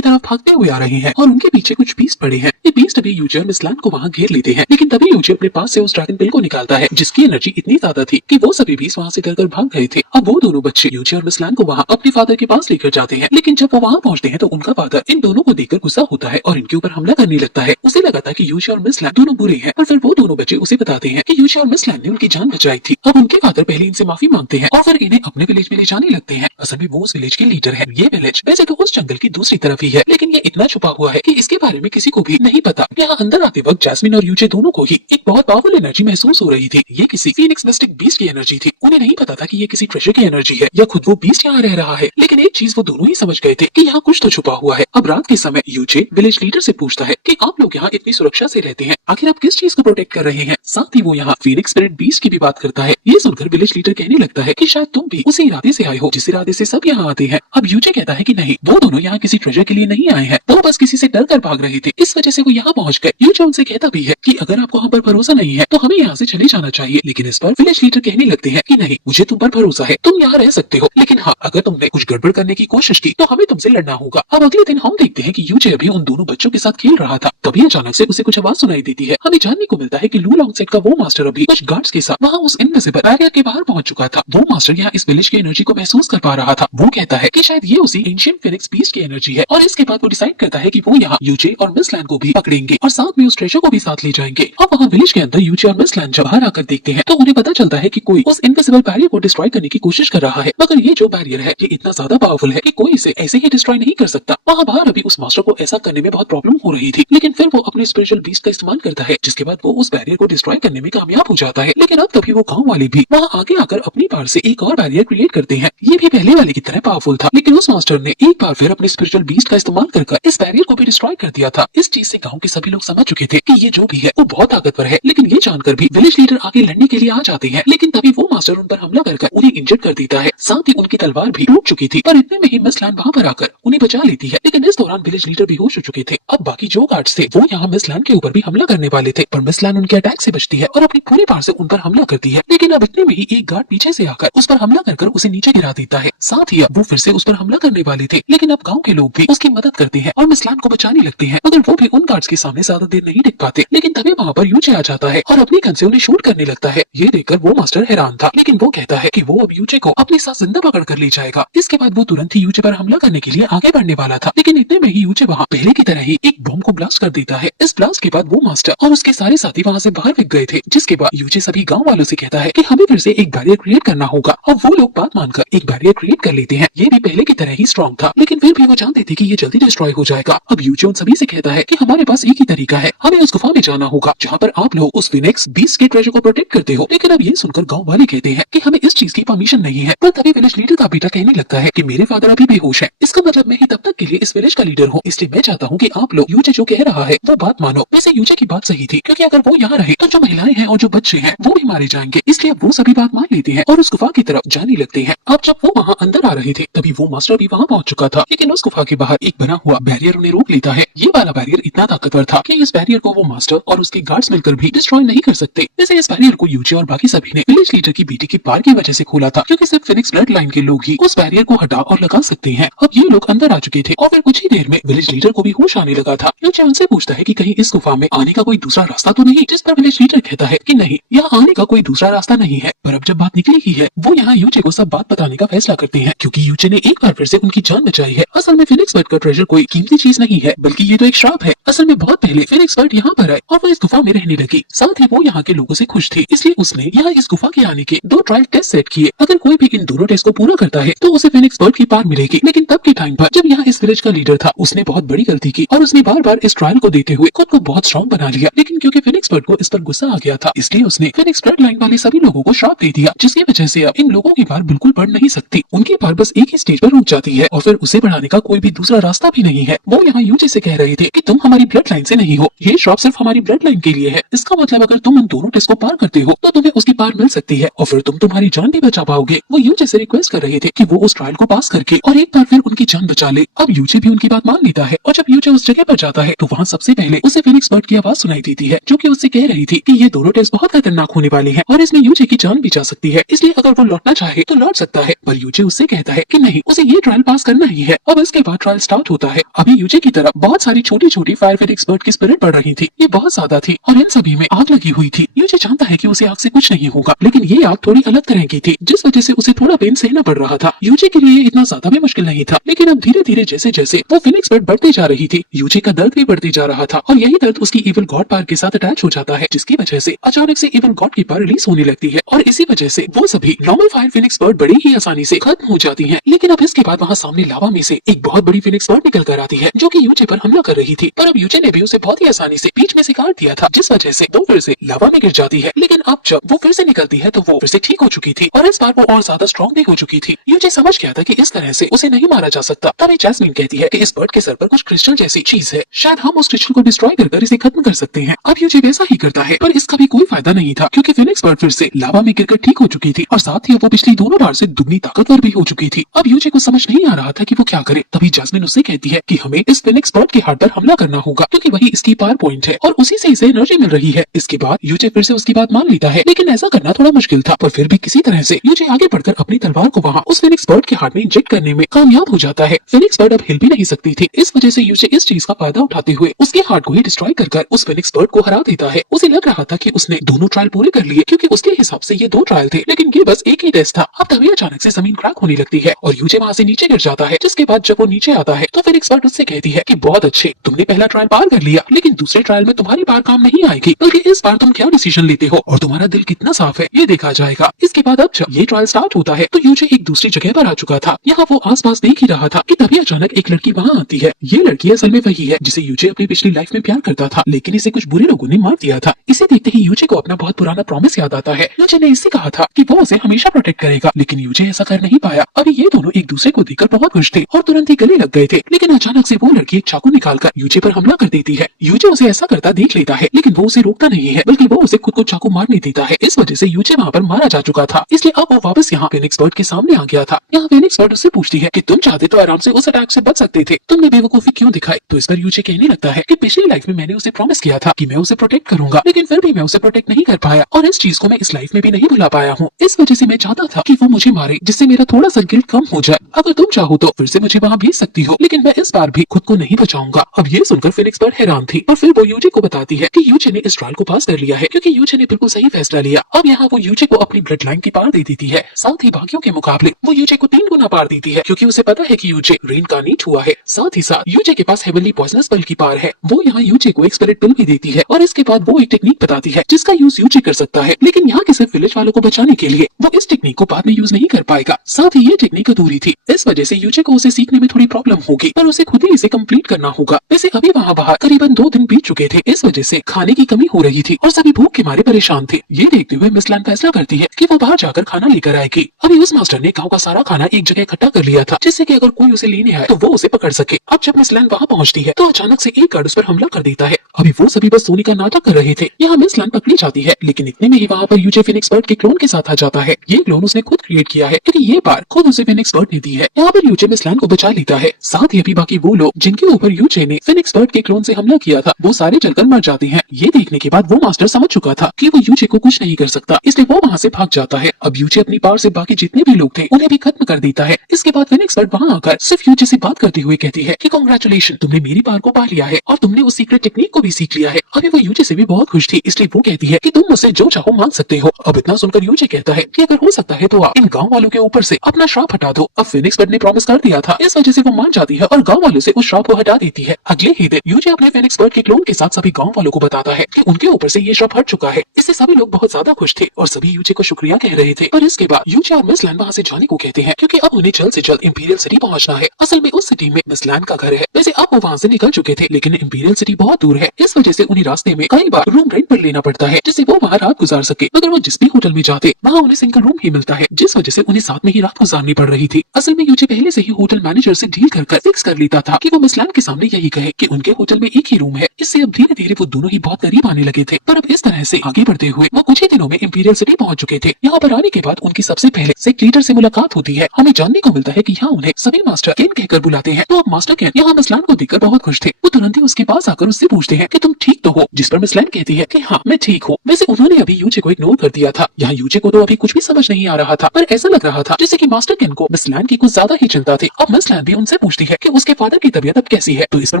तरफ भागते हुए आ रहे हैं और उनके पीछे कुछ बीस्ट पड़े हैं। ये बीस्ट अभी यूचे और मिस लैन को वहाँ घेर लेते हैं, लेकिन तभी यूचे अपने पास से उस ड्रैगन पिल को निकालता है, जिसकी एनर्जी इतनी ज्यादा थी कि वो सभी बीस्ट वहाँ से डरकर भाग गए थे। अब वो दोनों बच्चे यूचे और मिस लैन को वहाँ अपने फादर के पास लेकर जाते हैं, लेकिन जब वो वहाँ पहुँचते हैं तो उनका फादर इन दोनों को देखकर गुस्सा होता है और इनके ऊपर हमला करने लगता है। उसे लगा था कि यूचे और मिस लैन दोनों बुरे हैं, पर फिर वो दोनों बच्चे उसे बताते हैं कि यूचे और मिस लैन ने उनकी जान बचाई थी। अब उनके फादर पहले इनसे माफी मांगते हैं और फिर इन्हें अपने विलेज में ले जाने लगते हैं। असल में वो उस विलेज के लीडर है। ये विलेज वैसे तो उस जंगल की दूसरी तरफ ही है, लेकिन ये इतना छुपा हुआ है कि इसके बारे में किसी को भी नहीं पता। यहाँ अंदर आते वक्त जैस्मिन और यूचे दोनों को ही एक बहुत पावरफुल एनर्जी महसूस हो रही थी। ये किसी फीनिक्स मिस्टिक बीस्ट की एनर्जी थी। उन्हें नहीं पता था कि ये किसी ट्रेजर की एनर्जी है या खुद वो बीस्ट यहाँ रह रहा है, लेकिन एक चीज वो दोनों ही समझ गए थे कि यहाँ कुछ तो छुपा हुआ है। अब रात के समय यूचे विलेज लीडर से पूछता है कि आप लोग यहाँ इतनी सुरक्षा से रहते हैं, आखिर आप किस चीज को प्रोटेक्ट कर रहे हैं। साथ ही वो यहाँ फीनिक्स स्पिरिट बीस्ट की भी बात करता है। ये सुनकर विलेज लीडर कहने लगता है कि शायद तुम भी उसी इरादे से आए हो जिस इरादे से सब यहाँ आते हैं। अब यूचे कहता है कि नहीं, वो दोनों यहाँ किसी ट्रेजर के लिए नहीं आए हैं, वो बस किसी से डर कर भाग रहे थे, इस वजह से वो यहाँ पहुँच गए। यूचे उनसे कहता भी है कि अगर आपको हम पर भरोसा नहीं है तो हमें यहाँ से चले जाना चाहिए, लेकिन इस पर विलेज लीडर कहने लगते हैं कि नहीं, मुझे तुम पर भरोसा है, तुम यहाँ रह सकते हो, लेकिन हाँ, अगर तुमने कुछ गड़बड़ करने की कोशिश की तो हमें तुमसे लड़ना होगा। अब अगले दिन हम देखते हैं कि यूचे अभी उन दोनों बच्चों के साथ खेल रहा था, तभी अचानक से उसे कुछ आवाज सुनाई देती है। हमें जानने को मिलता है कि लू लॉन्ग सेट का वो मास्टर अभी कुछ गार्ड्स के साथ वहाँ उस इनविजिबल बैरियर के बाहर पहुंच चुका था। वो मास्टर यहाँ इस विलेज की एनर्जी को महसूस कर पा रहा था। वो कहता है कि शायद ये उसी एंशिएंट फीनिक्स बीस्ट की एनर्जी है और इसके बाद वो डिसाइड करता है कि वो यहाँ यूचे और मिस लैन को भी पकड़ेंगे और साथ में उस ट्रेजर को भी साथ ले जाएंगे। अब वहाँ विलेज के अंदर यूचे और मिस लैन जब बाहर आकर देखते हैं तो उन्हें पता चलता है कि कोई उस इनविजिबल बैरियर को डिस्ट्रॉय करने की कोशिश कर रहा है, मगर ये जो बैरियर है ये इतना ज्यादा पावरफुल है कि कोई इसे ऐसे ही डिस्ट्रॉय नहीं कर सकता। वहाँ बाहर अभी उस मास्टर को ऐसा करने में बहुत प्रॉब्लम हो रही थी, लेकिन फिर वो अपने स्पिरिचुअल बीस्ट का इस्तेमाल करता है, जिसके बाद वो उस बैरियर को डिस्ट्रॉय करने में कामयाब हो जाता है। लेकिन अब तभी वो गाँव वाले भी वहाँ आगे आकर अपनी पावर से एक और बैरियर क्रिएट करते हैं। ये भी पहले वाले की तरह पावरफुल था, लेकिन उस मास्टर ने एक बार फिर अपने स्पिरिचुअल बीस्ट का इस्तेमाल कर इस बैरियर को भी डिस्ट्रॉय कर दिया था। इस चीज से गाँव के सभी लोग समझ चुके थे कि ये जो भी है वो बहुत ताकतवर है, लेकिन ये जानकर भी विलेज लीडर आगे लड़ने के लिए आ जाते हैं, लेकिन तभी वो मास्टर उन पर हमला कर उन्हें इंजर्ड कर देता है। साथ ही उनकी तलवार भी टूट चुकी थी, पर इतने में ही मिस लैन वहाँ पर आकर उन्हें बचा लेती है। लेकिन इस दौरान विलेज लीडर बेहोश हो चुके थे। अब बाकी जो गार्ड्स थे वो यहाँ मिस लैंड के ऊपर भी हमला करने वाले थे, पर मिस लैंड उनके अटैक से बचती है और अपनी पूरी पावर से उन पर हमला करती है। लेकिन अब इतने में ही एक गार्ड पीछे से आकर उस पर हमला कर उसे नीचे गिरा देता है। साथ ही अब वो फिर से उस पर हमला करने वाले थे, लेकिन अब गाँव के लोग भी उसकी मदद करते हैं और मिस लैंड को बचाने लगते हैं, मगर वो भी उन गार्ड्स के सामने ज्यादा देर नहीं टिक पाते। लेकिन तभी वहाँ पर यूचे आ जाता है और अपनी गन से उन्हें शूट करने लगता है। ये देखकर वो मास्टर हैरान था, लेकिन वो कहता है कि वो अब यूचे को अपने साथ जिंदा पकड़ कर ले जाएगा। इसके बाद वो तुरंत ही यूचे पर हमला करने के लिए आगे बढ़ने वाला था, लेकिन इतने में ही यूचे वहाँ पहले की तरह ही एक बॉम्ब को ब्लास्ट कर देता है। इस ब्लास्ट के बाद वो मास्टर और उसके सारे साथी वहाँ से बाहर फेंक गए थे, जिसके बाद यूचे सभी गाँव वालों से कहता है कि हमें फिर से एक बैरियर क्रिएट करना होगा, और वो लोग बात मानकर एक बैरियर क्रिएट कर लेते हैं। ये भी पहले की तरह ही स्ट्रॉन्ग था, लेकिन फिर भी वो जानते थे कि ये जल्दी डिस्ट्रॉय हो जाएगा। अब यूचे उन सभी से कहता है कि हमारे पास एक ही तरीका है, हमें उस गुफा में जाना होगा जहाँ पर आप लोग उस फिनिक्स बीस्ट के ट्रेजर को प्रोटेक्ट करते हो। लेकिन अब ये सुनकर गाँव वाले कहते हैं कि हमें इस चीज की परमिशन नहीं है। पर तभी विलेज लीडर का बेटा कहने लगता है कि मेरे फादर अभी बेहोश है, इसका मतलब मैं ही तब तक के लिए इस विलेज का लीडर हूँ, इसलिए मैं चाहता हूँ कि आप लोग यूचे जो कह रहा है वो बात मानो। वैसे यूचे की बात सही थी, क्योंकि अगर वो यहाँ रहे तो जो महिलाएं हैं और जो बच्चे हैं वो भी मारे जाएंगे, इसलिए अब वो सभी बात मान लेते हैं और उस गुफा की तरफ जाने लगते हैं। अब जब वो वहाँ अंदर आ रहे थे तभी वो मास्टर भी वहाँ पहुंच चुका था, लेकिन उस गुफा के बाहर एक बना हुआ बैरियर उन्हें रोक लेता है। ये वाला बैरियर इतना ताकतवर था कि इस बैरियर को वो मास्टर और उसके गार्ड्स मिलकर भी डिस्ट्रॉय नहीं कर सकते। वैसे इस बैरियर को यूचे और बाकी सभी ने विलेज लीडर की बेटी के पार की वजह से खोला था, क्योंकि सिर्फ फिनिक्स ब्लड लाइन के लोग ही उस बैरियर को हटा और लगा सकते हैं। अब ये लोग अंदर आ चुके थे और फिर कुछ ही देर में विलेज लीडर को भी होश आने लगा था। यूचे उनसे पूछता है कि कहीं इस गुफा में आने का कोई दूसरा रास्ता तो नहीं, जिस पर विलेज लीडर कहता है कि नहीं, यहाँ आने का कोई दूसरा रास्ता नहीं है। पर अब जब बात निकली ही है, वो यहाँ यूचे को सब बात बताने का फैसला करते हैं, क्योंकि यूचे ने एक बार फिर से उनकी जान बचाई है। असल में फिनिक्स बर्ड का ट्रेजर कोई कीमती चीज नहीं है, बल्कि ये तो एक श्राप है। असल में बहुत पहले फिनिक्स बर्ड यहाँ पर आए और वो इस गुफा में रहने लगी। साथ ही वो यहाँ के लोगों से खुश थी, इसलिए उसने यहाँ इस गुफा के आने के 2 ट्रायल टेस्ट सेट किए। अगर कोई भी इन दोनों टेस्ट को पूरा करता है तो उसे फिनिक्स बर्ड की पार मिलेगी। लेकिन तब के टाइम पर जब यहाँ इस विलेज का लीडर था, उसने बहुत बड़ी गलती की और उसने बार बार इस ट्रायल को देते हुए खुद को बहुत स्ट्रॉन्ग बना लिया। लेकिन क्योंकि फिनिक्स बर्ड को इस पर गुस्सा आ गया था, इसलिए उसने फिनिक्स ब्लड लाइन वाले सभी लोगों को श्राप दे दिया, जिसकी वजह से अब इन लोगों की पार बिल्कुल बढ़ नहीं सकती। उनकी पार बस एक ही स्टेज पर रुक जाती है और फिर उसे बढ़ाने का कोई भी दूसरा रास्ता भी नहीं है। वो यहाँ यूचे से कह रहे थे कि तुम हमारी ब्लड लाइन से नहीं हो, ये श्राप सिर्फ हमारी ब्लड लाइन के लिए है। इसका मतलब अगर तुम उन दोनों टेस्ट को पार करते हो तो तुम्हें उसकी पार मिल सकती है और फिर तुम तुम्हारी जान भी बचा पाओगे। वो यूचे से रिक्वेस्ट कर रहे थे कि वो उस ट्रायल को पास करके और एक बार फिर उनकी जान बचा ले। अब यूचे भी उनकी बात मान लेता है और जब यूचे उस जगह पर जाता है तो वहाँ सबसे पहले उसे फिनिक्स बर्ड की आवाज सुनाई देती है, जो कि उससे कह रही थी कि ये दोनों टेस्ट बहुत खतरनाक होने वाले हैं और इसमें यूचे की जान भी जा सकती है, इसलिए अगर वो लौटना चाहे तो लौट सकता है। पर यूचे उससे कहता है कि नहीं, उसे ये ट्रायल पास करना ही है। अब इसके बाद ट्रायल स्टार्ट होता है। अभी यूचे की तरफ बहुत सारी छोटी छोटी फायर फिनिक्स बर्ड की स्पिरिट बढ़ रही थी। ये बहुत ज्यादा थी और इन सभी में आग लगी हुई थी। यूचे जानता है कि उसे आग से कुछ नहीं होगा, लेकिन ये आग थोड़ी अलग तरह की थी, जिस वजह से उसे थोड़ा पेन सहना पड़ रहा था। यूचे के लिए इतना ज्यादा भी मुश्किल नहीं था, लेकिन अब धीरे धीरे जैसे जैसे वो फिनिक्स बर्ड बढ़ते जा रही थी, यूचे का दर्द भी बढ़ते जा रहा था और यही दर्द उसकी इविल गॉड पावर के साथ अटैच हो जाता है, जिसकी वजह से अचानक से इविल गॉड की पावर रिलीज होने लगती है और इसी वजह से वो सभी नॉर्मल फायर फिनिक्स बर्ड बड़ी ही आसानी से खत्म हो जाती हैं। लेकिन अब इसके बाद वहाँ सामने लावा में से एक बहुत बड़ी फिनिक्स बर्ड निकल कर आती है, जो कि यूचे पर हमला कर रही थी। पर अब यूचे ने भी उसे बहुत ही आसानी से बीच में से काट दिया था, जिस वजह से वो फिर से लावा में गिर जाती है। लेकिन अब जब वो फिर से निकलती है तो वो फिर से ठीक हो चुकी थी और इस बार वो और ज्यादा स्ट्रॉन्ग भी हो चुकी थी। यूचे समझ गया था कि इस तरह से उसे नहीं मारा जा सकता। तभी जैस्मिन कहती है कि इस बर्ड के सर पर कुछ क्रिस्टल जैसी चीज है, शायद हम उस क्रिस्टल को डिस्ट्रॉय कर इसे खत्म कर सकते हैं। अब यूचे वैसा ही करता है, पर इसका भी कोई फायदा नहीं था, क्योंकि फिनिक्स बर्ड फिर से लावा में गिरकर ठीक हो चुकी थी और साथ ही वो पिछली दोनों बार से दुगनी ताकतवर भी हो चुकी थी। अब यूचे को समझ नहीं आ रहा था कि वो क्या करे। तभी जैस्मिन उससे कहती है कि हमें इस फिनिक्स बर्ड के हार्ट पर हमला करना होगा, क्योंकि वही इसकी पावर पॉइंट है और उसी से इसे एनर्जी मिल रही है। इसके बाद यूचे फिर से उसकी बात मान लेता है, लेकिन ऐसा करना थोड़ा मुश्किल था, पर फिर भी किसी तरह से यूचे आगे बढ़कर अपनी तलवार को वहाँ उस फिनिक्स बर्ड के हार्ट में इंजेक्ट करने में कामयाब हो जाता है। फिनिक्स बर्ड अब हिल भी नहीं सकती थी, इस वजह से यूचे इस चीज का फायदा उठाते हुए उसके हार्ट को ही डिस्ट्रॉय कर उस फिनिक्स बर्ड को हरा देता है। उसे लग रहा था कि उसने दोनों ट्रायल पूरे कर लिए, क्योंकि उसके हिसाब से ये 2 ट्रायल थे, लेकिन ये बस एक ही टेस्ट था। अब तभी अचानक से जमीन क्रैक होने लगती है और यूचे वहाँ से नीचे गिर जाता है, जिसके बाद जब वो नीचे आता है तो फिनिक्स बर्ड उससे कहती है कि बहुत अच्छे, तुमने पहला ट्रायल पार कर लिया, लेकिन दूसरे ट्रायल में तुम्हारी पार काम नहीं आएगी, बल्कि इस बार तुम क्या डिसीजन लेते हो और तुम्हारा दिल कितना साफ है ये देखा जाएगा। इसके बाद अब जब ये ट्रायल स्टार्ट होता है तो यूचे एक दूसरी जगह पर आ चुका था। यहाँ वो आसपास देख ही रहा था कि तभी अचानक एक लड़की वहाँ आती है। ये लड़की असल में वही है जिसे जिससे यूचे अपनी पिछली लाइफ में प्यार करता था, लेकिन इसे कुछ बुरे लोगों ने मार दिया था। इसे देखते ही यूचे को अपना बहुत पुराना प्रॉमिस याद आता है। यूचे ने इससे कहा था कि वो उसे हमेशा प्रोटेक्ट करेगा, लेकिन यूचे ऐसा कर नहीं पाया। अभी ये दोनों एक दूसरे को देखकर बहुत खुश थे और तुरंत ही गले लग गए थे, लेकिन अचानक से वो लड़की एक चाकू निकालकर यूचे पर हमला कर देती है। यूचे उसे ऐसा करता देख लेता है, लेकिन वो उसे रोकता नहीं है, बल्कि वो उसे खुद को चाकू मारने देता है। इस वजह से यूचे वहाँ पर मारा जा चुका था, इसलिए अब वो वापस यहाँ फिनिक्स बर्ड के सामने आ गया था। यहाँ फिनिक्स बर्ड उससे पूछती है कि तुम चाहते तो आराम से उस अटैक से बच सकते थे, तुमने बेवकूफी क्यों दिखाई? तो इस पर यूचे कहने लगता है कि पिछली लाइफ में मैंने उसे प्रॉमिस किया था कि मैं उसे प्रोटेक्ट करूंगा, लेकिन फिर भी मैं उसे प्रोटेक्ट नहीं कर पाया और इस चीज को मैं इस लाइफ में भी नहीं भुला पाया हूँ। इस वजह से मैं चाहता था कि वो मुझे मारे, जिससे मेरा थोड़ा सा गिल्ट कम हो जाए। अगर तुम चाहो तो फिर से मुझे वहाँ भेज सकती हो, लेकिन मैं इस बार भी खुद को नहीं बचाऊंगा। अब ये सुनकर फिनिक्स बर्ड हैरान थी और फिर वो यूचे को बताती है कि यूचे ने इस ट्रायल को पास कर लिया है, क्योंकि यूचे ने बिल्कुल सही फैसला लिया। अब यहाँ वो यूचे को अपनी ब्लड लाइन की पार दे देती है, साथ ही बाकियों के मुकाबले वो यूचे को 3 गुना पार देती है, क्योंकि उसे पता है कि यूचे रीइंकार्नेट हुआ है। साथ ही साथ यूचे के पास हेवनली पॉइजनस पल की पार है। वो यहाँ यूचे को एक स्पिरिट पिल भी देती है और इसके बाद वो एक टेक्निक बताती है जिसका यूज यूचे कर सकता है, लेकिन यहाँ के सिर्फ विलेज वालों को बचाने के लिए। वो इस टेक्निक को बाद में यूज नहीं कर पाएगा। साथ ही ये टेक्निक अधूरी थी, इस वजह से यूचे को उसे सीखने में थोड़ी प्रॉब्लम होगी, पर उसे खुद ही इसे कंप्लीट करना होगा। वैसे अभी वहाँ बाहर करीबन 2 दिन बीत चुके थे, इस वजह से खाने की कमी हो रही थी और सभी भूख के मारे परेशान थे। ये देखते हुए मिस लैन फैसला करती है कि वो बाहर जाकर खाना लेकर आएगी। अभी उस मास्टर ने गाँव का सारा खाना एक जगह इकट्ठा कर लिया था, जिससे कि अगर कोई उसे लेने आए तो वो उसे पकड़ सके। अब जब मिस लैन वहाँ पहुँचती है तो अचानक से एक गार्ड उस पर हमला कर देता है। अभी वो सभी बस सोने का नाटक कर रहे थे। यहाँ मिस लैन पकड़ी जाती है, लेकिन इतने में ही वहाँ पर यूचे फिनिक्स बर्ड के क्लोन के साथ आ जाता है। ये क्लोन उसने खुद क्रिएट किया है, क्योंकि ये बार खुद उसे फिनिक्स बर्ड ने दी है। यहाँ पर यूचे मिस लैन को बचा लेता है। साथ ही अभी बाकी वो लोग जिनके ऊपर यूचे ने फिनिक्स बर्ड के क्लोन से हमला किया था, वो सारे जलकर मर जाते हैं। ये देखने के बाद वो मास्टर समझ चुका था कि वो यूचे को कुछ नहीं कर सकता, इसलिए वो वहाँ से भाग जाता है। अब यूचे अपनी पावर से बाकी जितने भी लोग थे उन्हें भी खत्म कर देता है। इसके बाद फिनिक्स बर्ड वहाँ आकर सिर्फ यूचे से बात करते हुए कहती है कि कांग्रेचुलेशन, तुमने मेरी पावर को पा लिया है और तुमने उस सीक्रेट टेक्निक को भी सीख लिया है। अभी वो यूचे से भी बहुत खुश थी, इसलिए वो कहती है कि तुम मुझसे जो चाहो मांग सकते हो। अब इतना सुनकर यूचे कहता है कि अगर हो सकता है तो आप इन गाँव वालों के ऊपर से अपना श्राप हटा दो। अब फिनिक्स बर्ड ने प्रॉमिस कर दिया था, इस वजह से वो मान जाती है और गाँव वालों से उस श्राप को हटा देती है। अगले ही दिन यूचे अपने फिनिक्स बर्ड के क्लोन के साथ सभी गाँव वालों को बताता है कि उनके ऊपर से ये श्राप हट चुका है। इससे सभी लोग बहुत ज्यादा खुश थे और सभी यूचे को शुक्रिया कह रहे थे। पर इसके बाद यूचे और मिस लैन वहाँ से जाने को कहते हैं, क्योंकि अब उन्हें जल्द से जल्द इंपीरियल सिटी पहुंचना है। असल में उस सिटी में मिस लैन का घर है। वैसे अब वो वहाँ से निकल चुके थे, लेकिन इंपीरियल सिटी बहुत दूर है, इस वजह से उन्हें रास्ते में कई बार रूम रेंट पर लेना पड़ता है, जिससे वो वहाँ रात गुजार सके। मगर वो जिस भी होटल में जाते वहाँ उन्हें सिंगल रूम ही मिलता है, जिस वजह से उन्हें साथ में ही रात गुजारनी पड़ रही थी। असल में यूचे पहले से ही होटल मैनेजर से डील कर फिक्स कर लेता था कि वो मिस लैन के सामने यही कहे कि उनके होटल में एक ही रूम है। इससे अब धीरे धीरे वो दोनों ही बहुत करीब आने लगे थे। पर अब इस तरह से आगे बढ़ते हुए वो कुछ ही दिनों में इंपीरियल सिटी पहुंच चुके थे। यहाँ पर आने के बाद उनकी सबसे पहले सेक्ट लीडर से मुलाकात होती है। हमें जानने को मिलता है कि यहाँ उन्हें सभी मास्टर केन कहकर बुलाते हैं। तो अब मास्टर केन यहाँ मिस लैन को देखकर बहुत खुश थे। वो तुरंत ही उसके पास आकर उससे पूछते हैं कि तुम ठीक तो हो, जिस पर मिस लैन कहती है कि हाँ मैं ठीक हूँ। वैसे उन्होंने अभी यूचे को इग्नोर कर दिया था। यहाँ यूचे को तो अभी कुछ भी समझ नहीं आ रहा था, पर ऐसा लग रहा था जैसे कि मास्टर केन को मिस लैन की कुछ ज्यादा ही चिंता थी। अब मिस लैन भी उनसे पूछती है कि उसके फादर की तबीयत अब कैसी है, तो इस पर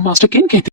मास्टर केन कहते